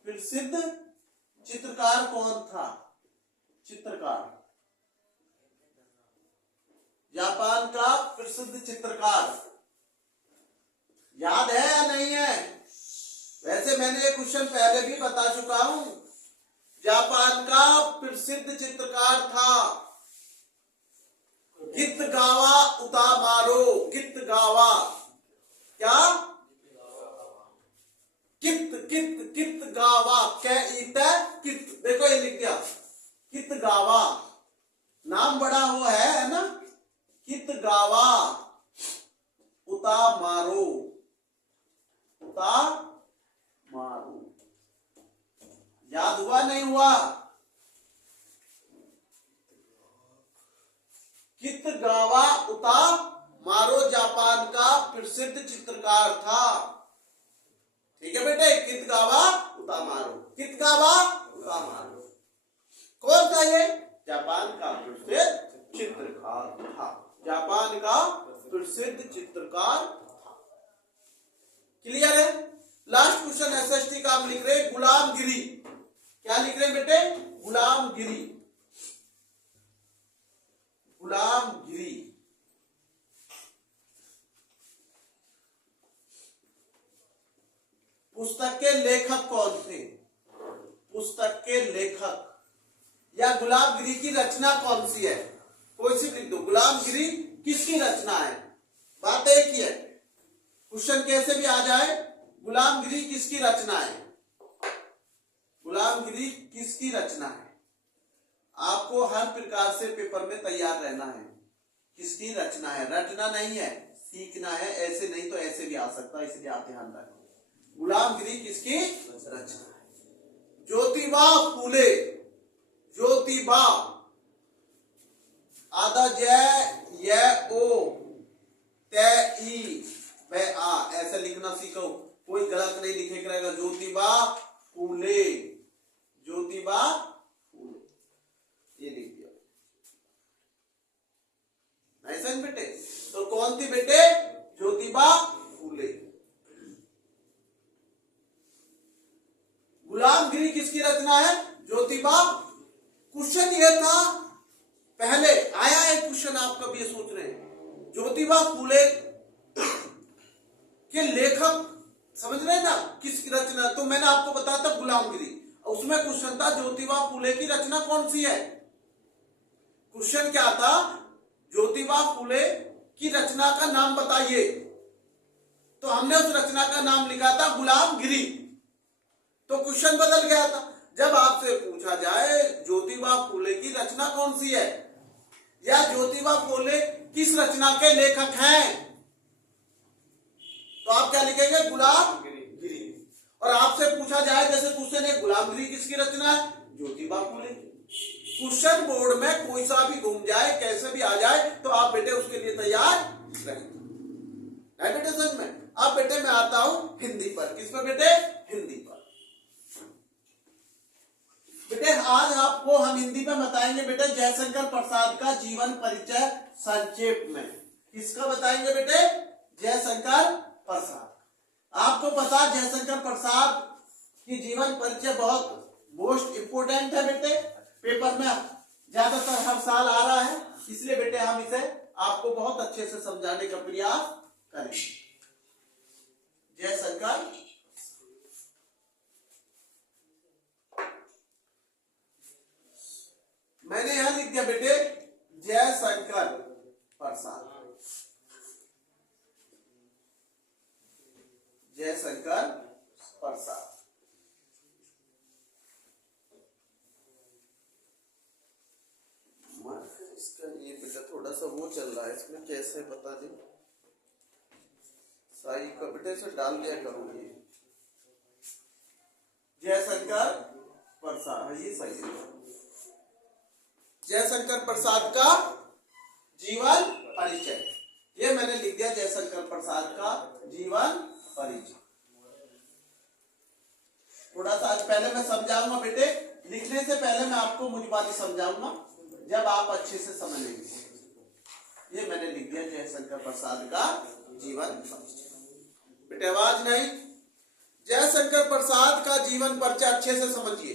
प्रसिद्ध चित्रकार कौन था? चित्रकार, जापान का प्रसिद्ध चित्रकार याद है या नहीं है? वैसे मैंने ये क्वेश्चन पहले भी बता चुका हूं। जापान का प्रसिद्ध चित्रकार था कितागावा उतामारो। कितागावा, क्या? कितागावा, कित। देखो ये लिख दिया, कितागावा। नाम बड़ा हुआ है ना? कितागावा उतामारो, उतामारो। याद हुआ नहीं हुआ? कितागावा उतामारो जापान का प्रसिद्ध चित्रकार था। ठीक है बेटे, कितागावा उतामारो, कितागावा उतामारो। कौन था ये? जापान का प्रसिद्ध चित्रकार था। जापान का प्रसिद्ध चित्रकार था। क्लियर है? लास्ट क्वेश्चन एसएसटी का हम लिख रहे गुलामगिरी। क्या लिख रहे हैं बेटे? गुलामगिरी, गुलामगिरी। पुस्तक के लेखक कौन थे? पुस्तक के लेखक या गुलामगिरी की रचना कौन सी है? कोई सी लिख दो। गुलामगिरी किसकी रचना है? बात एक ही है, क्वेश्चन कैसे भी आ जाए। गुलामगिरी किसकी रचना है? गुलामगिरी किसकी रचना है? आपको हर प्रकार से पेपर में तैयार रहना है। किसकी रचना है? रटना नहीं है, सीखना है। ऐसे नहीं तो ऐसे भी आ सकता है, इसलिए आप ध्यान रखें। गुलामगिरी किसकी रचना है? ज्योतिबा फूले। ज्योतिबा, आधा जय य ओ ते ई वे आ, ऐसे लिखना सीखो। कोई गलत नहीं लिखे रहेगा। ज्योतिबा फूले, ज्योतिबा फूले, ये लिख दिया। ऐसा बेटे, तो कौन थी बेटे? ज्योतिबा फूले। गुलामगिरी किसकी रचना है? ज्योतिबा। क्वेश्चन ये था, पहले आया है क्वेश्चन, आप कभी ये सोच रहे हैं ज्योतिबा फूले के लेखक समझ रहे हैं ना किसकी रचना? तो मैंने आपको बताया था गुलामगिरी, उसमें क्वेश्चन था ज्योतिबा फूले की रचना कौन सी है। क्वेश्चन क्या था? ज्योतिबा फूले की रचना का नाम बताइए। तो हमने उस रचना का नाम लिखा था गुलामगिरी। तो क्वेश्चन बदल गया था। जब आपसे पूछा जाए ज्योतिबा फूले की रचना कौन सी है या ज्योतिबा फूले किस रचना के लेखक हैं, तो आप क्या लिखेंगे? गुलामगिरी। और आपसे पूछा जाए जैसे क्वेश्चन है गुलामगिरी किसकी रचना है? ज्योतिबा फूले। क्वेश्चन बोर्ड में कोई सा भी घूम जाए, कैसे भी आ जाए, तो आप बेटे उसके लिए तैयार रहेंगे। बेटे समझ में? अब बेटे मैं आता हूं हिंदी पर। किस पर बेटे? हिंदी पर। बेटे आज आपको हम हिंदी में बताएंगे बेटे जयशंकर प्रसाद का जीवन परिचय संक्षेप में। किसका बताएंगे बेटे? जयशंकर प्रसाद। आपको पता जयशंकर प्रसाद की जीवन परिचय बहुत मोस्ट इंपोर्टेंट है बेटे, पेपर में ज्यादातर हर साल आ रहा है, इसलिए बेटे हम इसे आपको बहुत अच्छे से समझाने का प्रयास करेंगे। जयशंकर मैंने यहां लिख दिया बेटे जयशंकर प्रसाद, जयशंकर प्रसाद। इसका ये बेटा थोड़ा सा वो चल रहा है, इसमें कैसे बता दें, साई का बेटे से डाल दिया करूंगी। जयशंकर प्रसाद, ये सही है। जयशंकर प्रसाद का जीवन परिचय, ये मैंने लिख दिया जयशंकर प्रसाद का जीवन परिचय। थोड़ा सा आज पहले मैं समझाऊंगा बेटे, लिखने से पहले मैं आपको मुझबानी समझाऊंगा, जब आप अच्छे से समझ लेंगे। ये मैंने लिख दिया जयशंकर प्रसाद का जीवन परिचय। बेटे आवाज नहीं, जयशंकर प्रसाद का जीवन परिचय अच्छे से समझिए।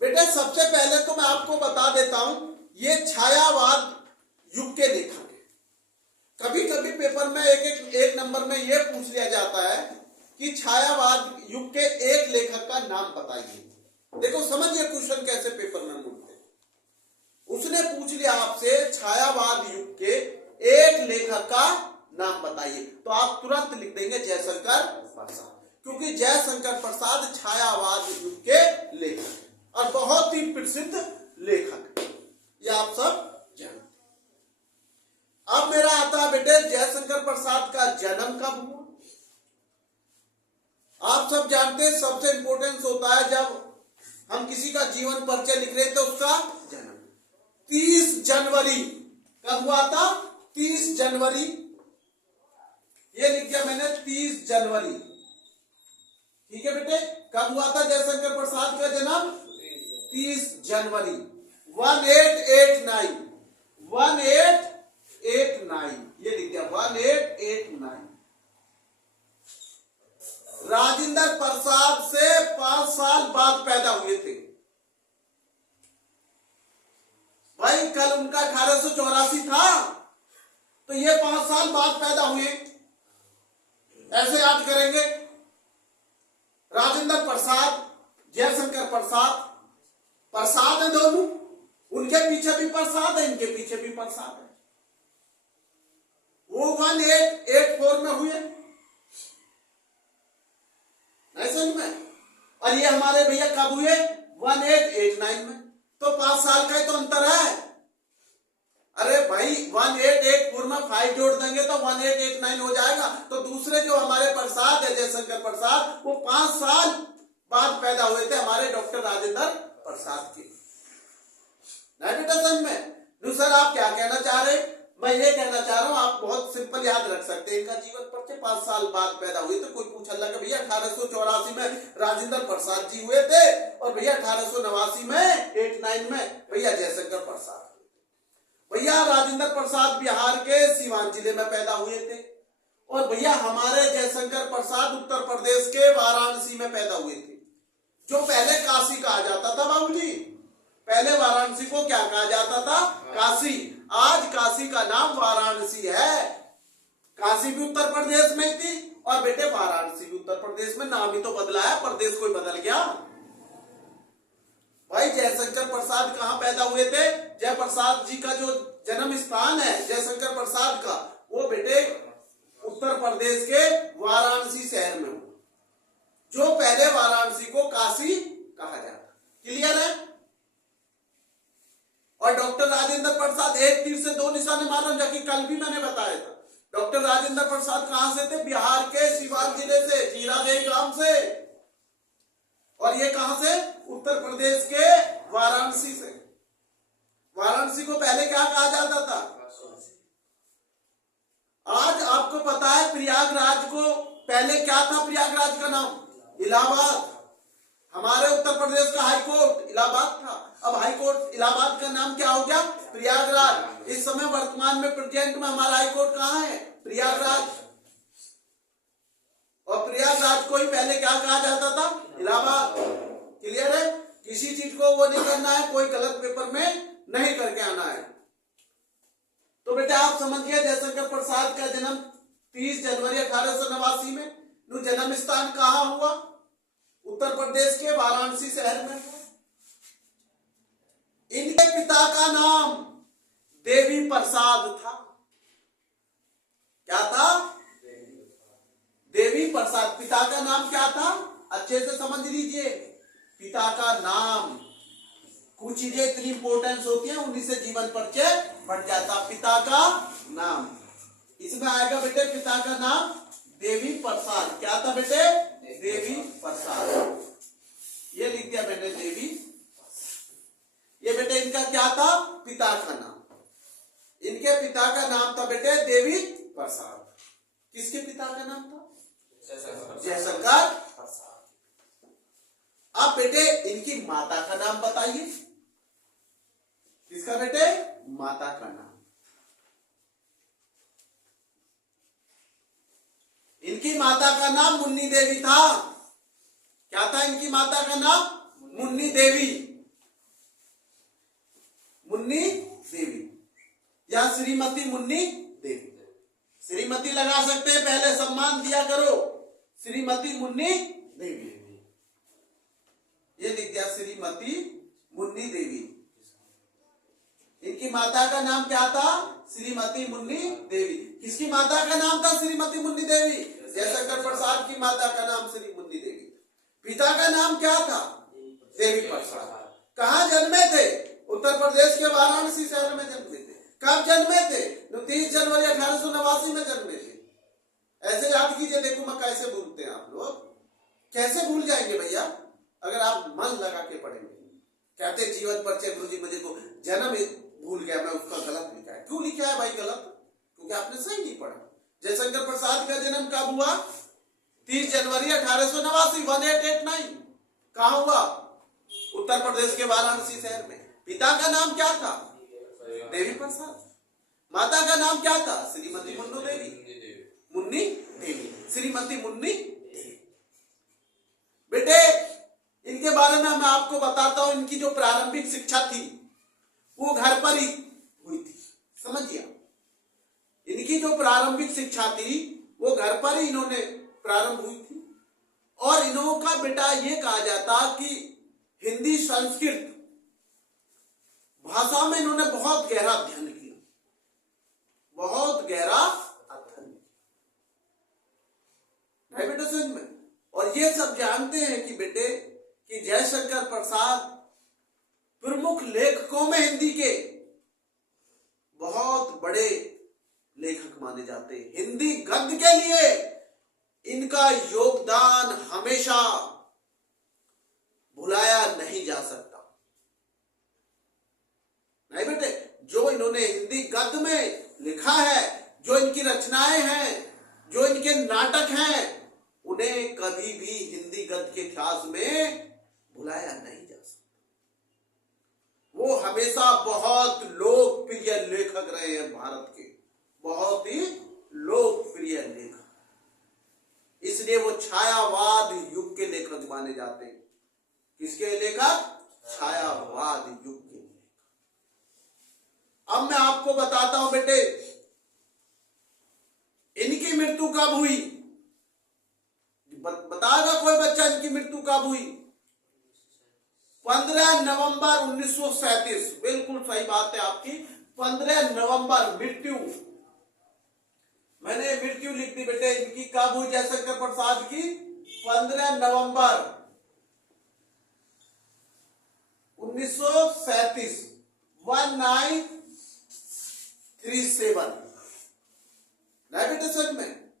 बेटे सबसे पहले तो मैं आपको बता देता हूं, ये छायावाद युग के लेखक है। कभी कभी पेपर में एक नंबर में ये पूछ लिया जाता है कि छायावाद युग के एक लेखक का नाम बताइए। देखो समझिए क्वेश्चन कैसे पेपर में मुड़ते। उसने पूछ लिया आपसे छायावाद युग के एक लेखक का नाम बताइए, तो आप तुरंत लिख देंगे जयशंकर प्रसाद, क्योंकि जयशंकर प्रसाद छायावाद युग के लेखक हैं और बहुत ही प्रसिद्ध लेखक हैं, ये आप सब जानते। अब मेरा आता है बेटे जयशंकर प्रसाद का जन्म कब हुआ। आप सब जानते हैं सबसे इंपॉर्टेंस होता है जब हम किसी का जीवन परिचय लिख रहे थे उसका जन्म। 30 जनवरी कब हुआ था, 30 जनवरी, ये लिख दिया मैंने 30 जनवरी, ठीक है बेटे। कब हुआ था जयशंकर प्रसाद का जन्म, 30 जनवरी 1889, 1889, ये लिख दिया 1889। राजेंद्र प्रसाद से 5 साल बाद पैदा हुए थे भाई, कल उनका 1884 था, तो ये 5 साल बाद पैदा हुए, ऐसे याद करेंगे। राजेंद्र प्रसाद, जयशंकर प्रसाद, प्रसाद है दोनों, उनके पीछे भी प्रसाद है, इनके पीछे भी प्रसाद है। वो 1884 में हुए, नहीं समझ में, और ये हमारे भैया कब हुए, 1889 में, तो 5 साल का ही तो अंतर है। अरे भाई 1884 में 5 जोड़ देंगे तो 1889 हो जाएगा। तो दूसरे जो हमारे प्रसाद है जयशंकर प्रसाद, वो 5 साल बाद पैदा हुए थे हमारे डॉक्टर राजेंद्र प्रसाद के। नहीं बेटा समझ में, सर आप क्या कहना चाह रहे, मैं ये कहना चाह रहा हूं, आप बहुत सिंपल याद रख सकते हैं, इनका जीवन परिचय 5 साल बाद पैदा हुए। तो कोई पूछा लगा भैया 1884 में राजेंद्र प्रसाद जी हुए थे और भैया 1889 में 89 में भैया जयशंकर प्रसाद। भैया राजेंद्र प्रसाद बिहार के सिवान जिले में पैदा हुए थे और भैया हमारे जयशंकर प्रसाद उत्तर प्रदेश के वाराणसी में पैदा हुए थे, जो पहले काशी कहा जाता था बाबूजी। पहले वाराणसी को क्या कहा जाता था, काशी। आज काशी का नाम वाराणसी है। काशी भी उत्तर प्रदेश में थी और बेटे वाराणसी भी उत्तर प्रदेश में, नाम ही तो बदला है, प्रदेश कोई बदल गया। भाई जयशंकर प्रसाद कहां पैदा हुए थे, जय प्रसाद जी का जो जन्म स्थान है जयशंकर प्रसाद का, वो बेटे उत्तर प्रदेश के वाराणसी शहर में हुआ, जो पहले वाराणसी को काशी कहा जाता। क्लियर है। और डॉक्टर राजेंद्र प्रसाद एक तीर से 2 निशाने मार रहे हैं, जबकि कल भी मैंने बताया था। डॉक्टर राजेंद्र प्रसाद कहां से थे, बिहार के सिवान जिले से, जीरादेई गांव से, और ये कहां से, उत्तर प्रदेश के वाराणसी से। वाराणसी को पहले क्या कहा जाता था, आज आपको पता है प्रयागराज को पहले क्या था, प्रयागराज का नाम इलाहाबाद। हमारे उत्तर प्रदेश का हाई कोर्ट इलाहाबाद था, अब हाई कोर्ट इलाहाबाद का नाम क्या हो गया, प्रयागराज। इस समय वर्तमान में प्रेजेंट में हमारा हाई कोर्ट कहां है, प्रयागराज। और प्रयागराज को ही पहले क्या कहा जाता था, इलाहाबाद। क्लियर है? किसी चीज को वो नहीं करना है, कोई गलत पेपर में नहीं करके आना है। तो बेटा आप समझ गए जयशंकर प्रसाद का जन्म 30 जनवरी 1889 में। जन्म स्थान कहाँ हुआ? उत्तर प्रदेश के वाराणसी शहर में। इनके पिता का नाम देवी प्रसाद था। क्या था? देवी प्रसाद। पिता का नाम क्या था? अच्छे से समझ लीजिए, पिता का नाम। कुछ चीजें इतनी इंपॉर्टेंस होती है, उन्हीं से जीवन परिचय बढ़ जाता। पिता का नाम इसमें आएगा बेटे, पिता का नाम देवी प्रसाद। क्या था बेटे? देवी प्रसाद। ये लिख दिया मैंने, देवी। ये बेटे इनका क्या था? पिता का नाम। इनके पिता का नाम था बेटे देवी प्रसाद। किसके पिता का नाम था? जयशंकर प्रसाद। अब बेटे इनकी माता का नाम बताइए। किसका बेटे? माता का नाम। इनकी माता का नाम मुन्नी देवी था। क्या था इनकी माता का नाम? मुन्नी देवी। मुन्नी देवी या श्रीमती मुन्नी देवी। श्रीमती लगा सकते हैं, पहले सम्मान दिया करो। श्रीमती मुन्नी देवी, ये लिख दिया, श्रीमती मुन्नी देवी। इनकी माता का नाम क्या था? श्रीमती मुन्नी देवी। किसकी माता का नाम था श्रीमती मुन्नी देवी? जयशंकर प्रसाद की माता का नाम श्री मुन्नी देवी। पिता का नाम क्या था? देवी प्रसाद। कहाँ जन्मे थे? उत्तर प्रदेश के वाराणसी शहर में जन्मे थे। कब जन्मे थे? 30 जनवरी 1889 में जन्मे थे। ऐसे याद कीजिए, देखो मैं कैसे भूलते हैं आप लोग, कैसे भूल जाएंगे भैया अगर आप मन लगा के पढ़ेंगे। कहते जीवन परिचय गुरुजी मुझे को जन्म भूल गया, मैं उसका गलत लिखा है। क्यों लिखा है भाई गलत? क्योंकि आपने सही नहीं पढ़ा। जयशंकर प्रसाद का जन्म कब हुआ? 30 जनवरी 1889, 1889। कहाँ हुआ? उत्तर प्रदेश के वाराणसी शहर में। पिता का नाम क्या था? देवी प्रसाद। माता का नाम क्या था? श्रीमती मुन्नी देवी। मुन्नी देवी, श्रीमती मुन्नी देवी। बेटे इनके बारे में मैं आपको बताता हूं। इनकी जो प्रारंभिक शिक्षा थी वो घर पर ही हुई थी। समझिए, इनकी जो प्रारंभिक शिक्षा थी वो घर पर ही इन्होंने प्रारंभ हुई थी। और इन्हों का बेटा ये कहा जाता कि हिंदी संस्कृत भाषा में इन्होंने बहुत गहरा अध्ययन किया, बहुत गहरा अध्ययन है बेटे समझ में। और ये सब जानते हैं कि बेटे कि जयशंकर प्रसाद प्रमुख लेखकों में हिंदी के बहुत बड़े लेखक माने जाते हैं। हिंदी गद्य के लिए इनका योगदान हमेशा भुलाया नहीं जा सकता। नहीं बेटे, जो इन्होंने हिंदी गद्य में लिखा है, जो इनकी रचनाएं हैं, जो इनके नाटक हैं, उन्हें कभी भी हिंदी गद्य के इतिहास में भुलाया नहीं जा सकता। वो हमेशा बहुत लोकप्रिय लेखक रहे हैं भारत के, बहुत ही लोकप्रिय लेखक। इसलिए वो छायावाद युग के लेखक माने जाते हैं। किसके लेखक? छायावाद युग के लेखक। अब मैं आपको बताता हूं बेटे इनकी मृत्यु कब हुई। बताएगा कोई बच्चा इनकी मृत्यु कब हुई? 15 नवंबर 1937। बिल्कुल सही बात है आपकी, 15 नवंबर मृत्यु। मैंने मृत्यु लिख दी बेटे। इनकी कब हुई जयशंकर प्रसाद की? 15 नवंबर 1937, 1937। नहीं बेटे सच में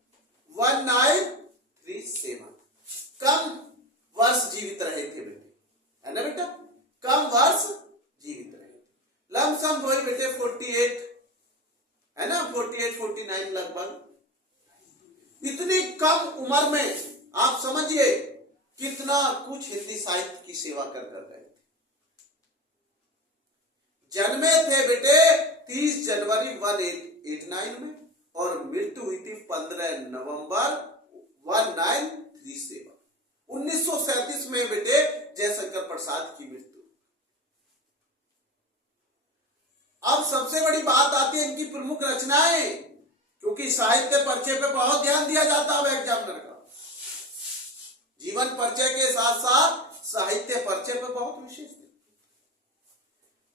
1937। कम वर्ष जीवित रहे थे बेटे, है ना बेटा? कम वर्ष जीवित रहे। लमसम वही बेटे 48, है ना? 48, 49 लगभग। इतनी कम उम्र में आप समझिए कितना कुछ हिंदी साहित्य की सेवा कर गए। जन्मे थे बेटे 30 जनवरी 1889 में और मृत्यु हुई थी 15 नवंबर 1937। 1937 में बेटे जयशंकर प्रसाद की मृत्यु। अब सबसे बड़ी बात आती है इनकी प्रमुख रचनाएं, क्योंकि साहित्य परिचय पे बहुत ध्यान दिया जाता है एग्जामिनर का। जीवन परिचय के साथ साथ साहित्य परिचय पे बहुत विशेष।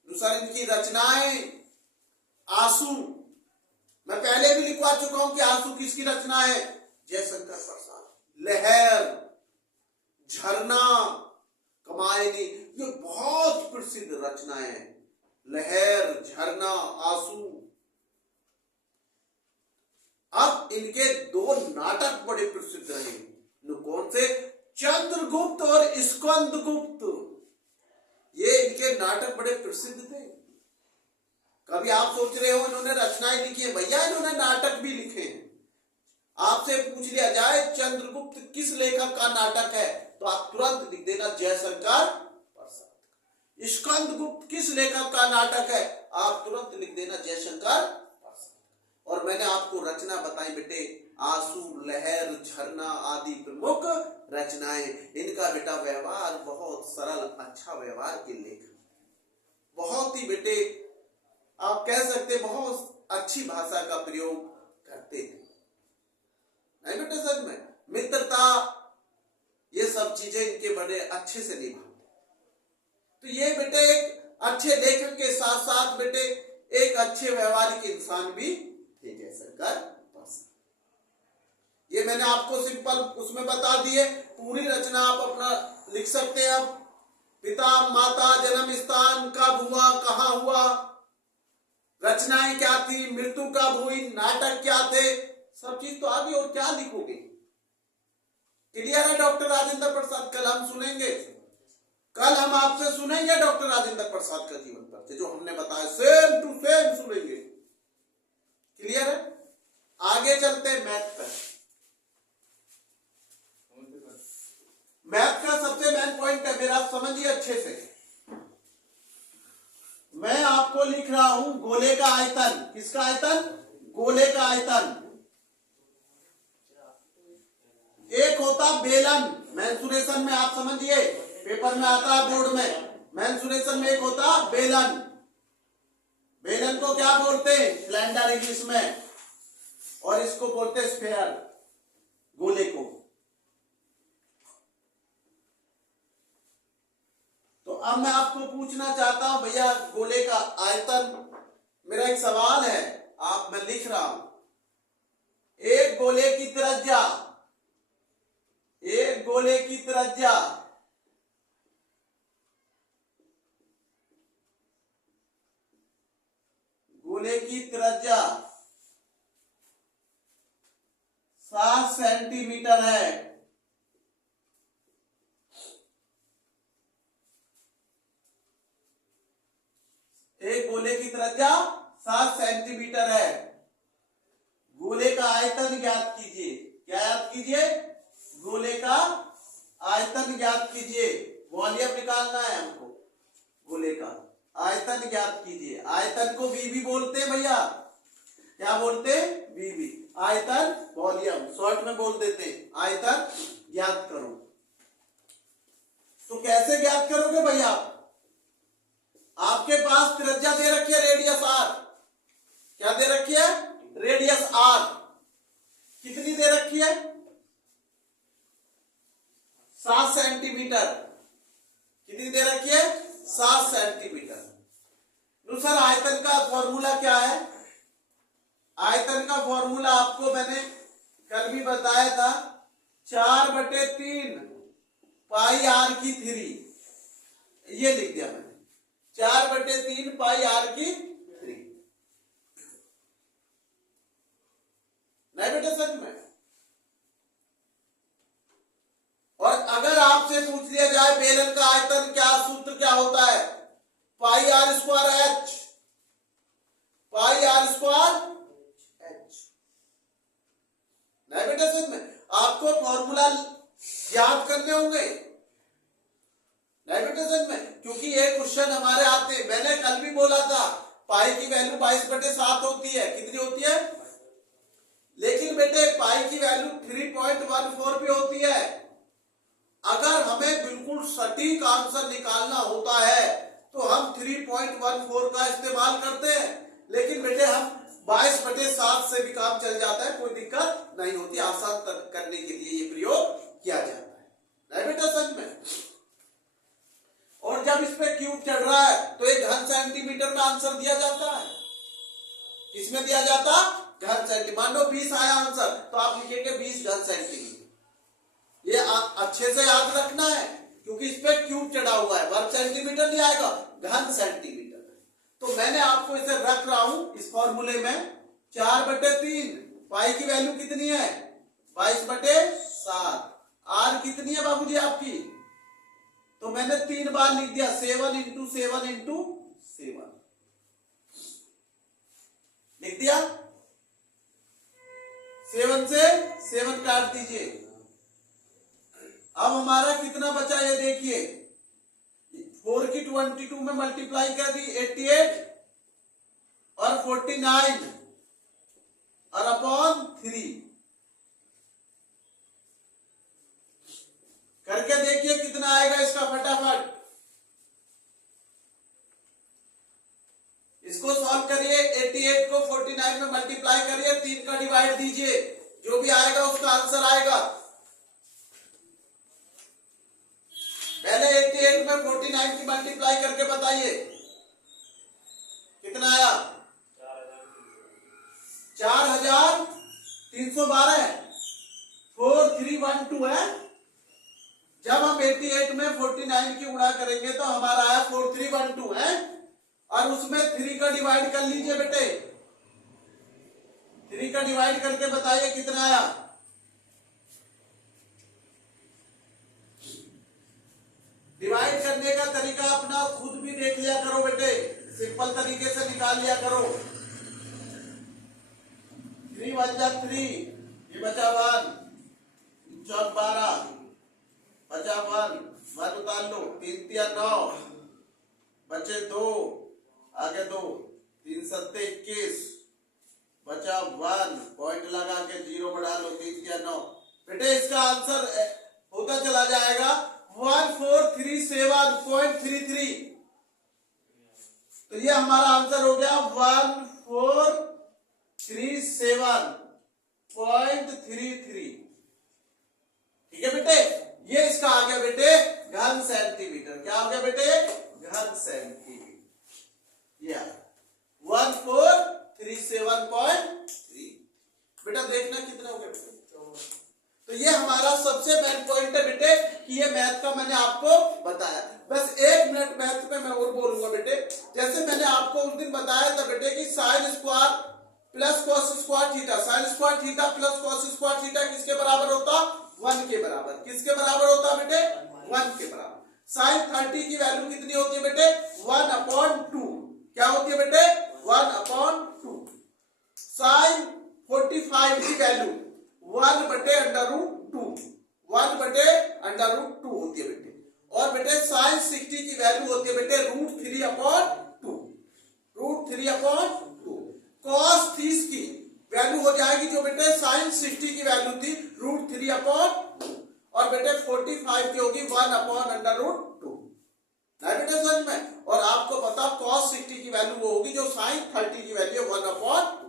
दूसरा इनकी रचनाएं, आंसू, मैं पहले भी लिखवा चुका हूं कि आंसू किसकी रचना है, जयशंकर प्रसाद। लहर, झरना, कमायनी, ये बहुत प्रसिद्ध रचनाएं हैं। लहर, झरना, आंसू। अब इनके दो नाटक बड़े प्रसिद्ध रहे, कौन से, चंद्रगुप्त और स्कंदगुप्त। ये इनके नाटक बड़े प्रसिद्ध थे। कभी आप सोच रहे हो इन्होंने रचनाएं लिखी है, भैया इन्होंने नाटक भी लिखे हैं। आपसे पूछ लिया जाए चंद्रगुप्त किस लेखक का नाटक है, तो आप तुरंत लिख देना जयशंकर प्रसाद। स्कंदगुप्त किस लेखक का नाटक है, आप तुरंत लिख देना जयशंकर प्रसाद। और मैंने आपको रचना बताई बेटे, आंसू, लहर, झरना आदि प्रमुख रचनाएं। इनका बेटा व्यवहार बहुत सरल, अच्छा व्यवहार के लेखक, बहुत ही बेटे आप कह सकते बहुत अच्छी भाषा का प्रयोग करते थे, नहीं बेटे सच में। मित्रता, ये सब चीजें इनके बड़े अच्छे से निभाते। तो ये बेटे एक अच्छे लेखक के साथ साथ बेटे एक अच्छे व्यवहारिक इंसान भी थे जयशंकर प्रसाद। ये मैंने आपको सिंपल उसमें बता दिए। पूरी रचना आप अपना लिख सकते हैं। अब पिता माता, जन्म स्थान कब हुआ, कहां हुआ, रचनाएं क्या थी, मृत्यु कब हुई, नाटक क्या थे, सब चीज तो आ गई। और क्या लिखोगे? क्लियर है डॉक्टर राजेंद्र प्रसाद? कल हम सुनेंगे, कल हम आपसे सुनेंगे डॉक्टर राजेंद्र प्रसाद का जीवन परिचय, जो हमने बताया सेम टू सेम सुनेंगे। क्लियर है? आगे चलते हैं मैथ पर। मैथ का सबसे मेन पॉइंट है मेरा, समझिए अच्छे से। मैं आपको लिख रहा हूं गोले का आयतन। किसका आयतन? गोले का आयतन। एक होता बेलन, मेंसुरेशन में आप समझिए, पेपर में आता है बोर्ड में, मेंसुरेशन में एक होता बेलन। बेलन को क्या बोलते हैं? सिलेंडर इंग्लिश में। और इसको बोलते हैं स्फेयर, गोले को। तो अब मैं आपको पूछना चाहता हूं भैया गोले का आयतन। मेरा एक सवाल है, आप मैं लिख रहा हूं, एक गोले की त्रिज्या, एक गोले की त्रिज्या गोले की त्रिज्या 7 सेंटीमीटर है। एक गोले की त्रिज्या 7 सेंटीमीटर है। गोले का आयतन ज्ञात कीजिए। क्या याद कीजिए? गोले का आयतन ज्ञात कीजिए। वॉल्यूम निकालना है हमको, गोले का आयतन ज्ञात कीजिए। आयतन को वीवी बोलते हैं भैया। क्या बोलते हैं? वीवी। आयतन, वॉल्यूम शॉर्ट में बोल देते हैं। आयतन ज्ञात करो। तो कैसे ज्ञात करोगे भैया? आपके पास त्रिज्या दे रखी है रेडियस आर। क्या दे रखी है? Radius R. कितनी दे रखी है? 7 सेंटीमीटर। कितनी दे रखी है? 7 सेंटीमीटर। सर आयतन का फॉर्मूला क्या है? आयतन का फॉर्मूला आपको मैंने कल भी बताया था, 4/3 पाई आर की 3। ये लिख दिया मैंने, 4/3 पाई आर की 3। नहीं बेटे सच में? और अगर आपसे पूछ लिया जाए बेलन का आयतन क्या, सूत्र क्या होता है? Pi R square H. Pi R square H. नहीं बेटा सच में? आपको फॉर्मूला याद करने होंगे। नहीं बेटा सच में? क्योंकि ये क्वेश्चन हमारे आते हैं। मैंने कल भी बोला था पाई की वैल्यू 22/7 होती है। कितनी होती है? लेकिन बेटे पाई की वैल्यू 3.14 भी होती है। सटीक आंसर निकालना होता है तो हम 3.14 का इस्तेमाल करते हैं, लेकिन बेटे हम 22/7 से भी काम चल जाता है, कोई दिक्कत नहीं होती, आसान करने के लिए ये प्रयोग किया जाता है, नहीं बेटा सच में। और जब इस पे क्यूब चढ़ रहा है तो एक घन सेंटीमीटर में आंसर दिया जाता है, किसमें दिया जाता, घन सेंटीमीटर। मान लो 20 आया आंसर तो आप लिखेंगे 20 घन सेंटीमीटर, ये अच्छे से याद रखना है क्योंकि इस पे क्यूब चढ़ा हुआ है, वर्ग सेंटीमीटर नहीं आएगा, घन सेंटीमीटर। तो मैंने आपको इसे रख रहा हूं इस फॉर्मूले में 4/3, पाई की वैल्यू कितनी है 22/7, आर कितनी है बाबूजी आपकी, तो मैंने 3 बार लिख दिया 7 × 7 × 7 लिख दिया, 7 से 7 काट दीजिए। अब हमारा कितना बचा ये देखिए, 4 की 22 में मल्टीप्लाई कर दी 88 और 49 और अपॉन 3 करके देखिए कितना आएगा इसका फटाफट, इसको सॉल्व करिए, 88 को 49 में मल्टीप्लाई करिए, 3 का डिवाइड दीजिए, जो भी आएगा उसका आंसर आएगा। पहले 88 में 49 की मल्टीप्लाई करके बताइए कितना आया, 4312 है, 4312 है। जब हम 88 में 49 की गुणा करेंगे तो हमारा आया 4312 है, और उसमें 3 का डिवाइड कर लीजिए बेटे, 3 का डिवाइड करके बताइए कितना आया, डिवाइड करने का तरीका अपना खुद भी देख लिया करो बेटे, सिंपल तरीके से निकाल लिया करो। 3 × 1 = 3, ये बचा 1, 4 12 बचा 1 उतार लो, 3 × 3 = 9 बचे 2, आगे 2, 3 × 7 = 21 बचा 1, पॉइंट लगा के 0 बढ़ा लो, 3 × 9 बेटे इसका आंसर होता चला जाएगा 1437.33। तो ये हमारा आंसर हो गया 1437.33। ठीक है बेटे, ये इसका आ गया बेटे घन सेंटीमीटर, क्या आ गया बेटे, घन सेंटीमीटर, ये 1437.3। बेटा देखना कितना हो गया बेटे, तो ये हमारा सबसे मेन पॉइंट है बेटे कि ये मैथ का मैंने आपको बताया। बस 1 मिनट मैथ पे मैं और बोलूंगा बेटे, जैसे मैंने आपको उस दिन बताया था बेटे कि sin square plus cos square theta, sin square theta plus cos square theta किसके बराबर होता, 1 के बराबर। किसके बराबर होता बेटे, 1 के बराबर। sin 30 की वैल्यू कितनी होती है बेटे, 1/2। क्या होती है बेटे, 1/2। sin 45 की वैल्यू 1/√2, 1/√2 होती है बेटे। और बेटे sin 60 की वैल्यू होती है बेटे √3/2, √3/2। cos 30 की वैल्यू हो जाएगी जो बेटे sin 60 की वैल्यू थी √3/2, और बेटे 45 की होगी 1/√2। नहीं बेटे समझ में। और आपको पता cos 60 की वैल्यू वो होगी जो sin 30 की वैल्यू 1/2।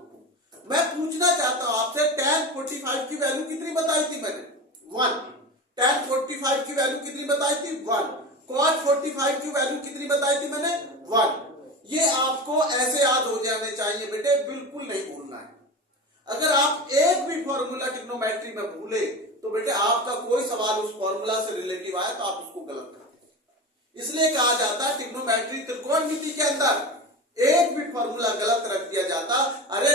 मैं पूछना चाहता हूं आपसे tan 45 की वैल्यू कितनी बताई थी मैंने, 1। tan 45 की वैल्यू कितनी बताई थी, 1। cos 45 की वैल्यू कितनी बताई थी मैंने, 1। ये आपको ऐसे याद हो जाने चाहिए बेटे, बिल्कुल नहीं भूलना है। अगर आप एक भी फॉर्मूला ट्रिग्नोमेट्री में भूले तो बेटे आपका कोई सवाल उस फॉर्मूला से रिलेटिव आए तो आप उसको गलत कर दें। इसलिए कहा जाता है ट्रिग्नोमेट्री त्रिकोणमिति के अंदर एक भी फॉर्मूला गलत रख दिया जाता, अरे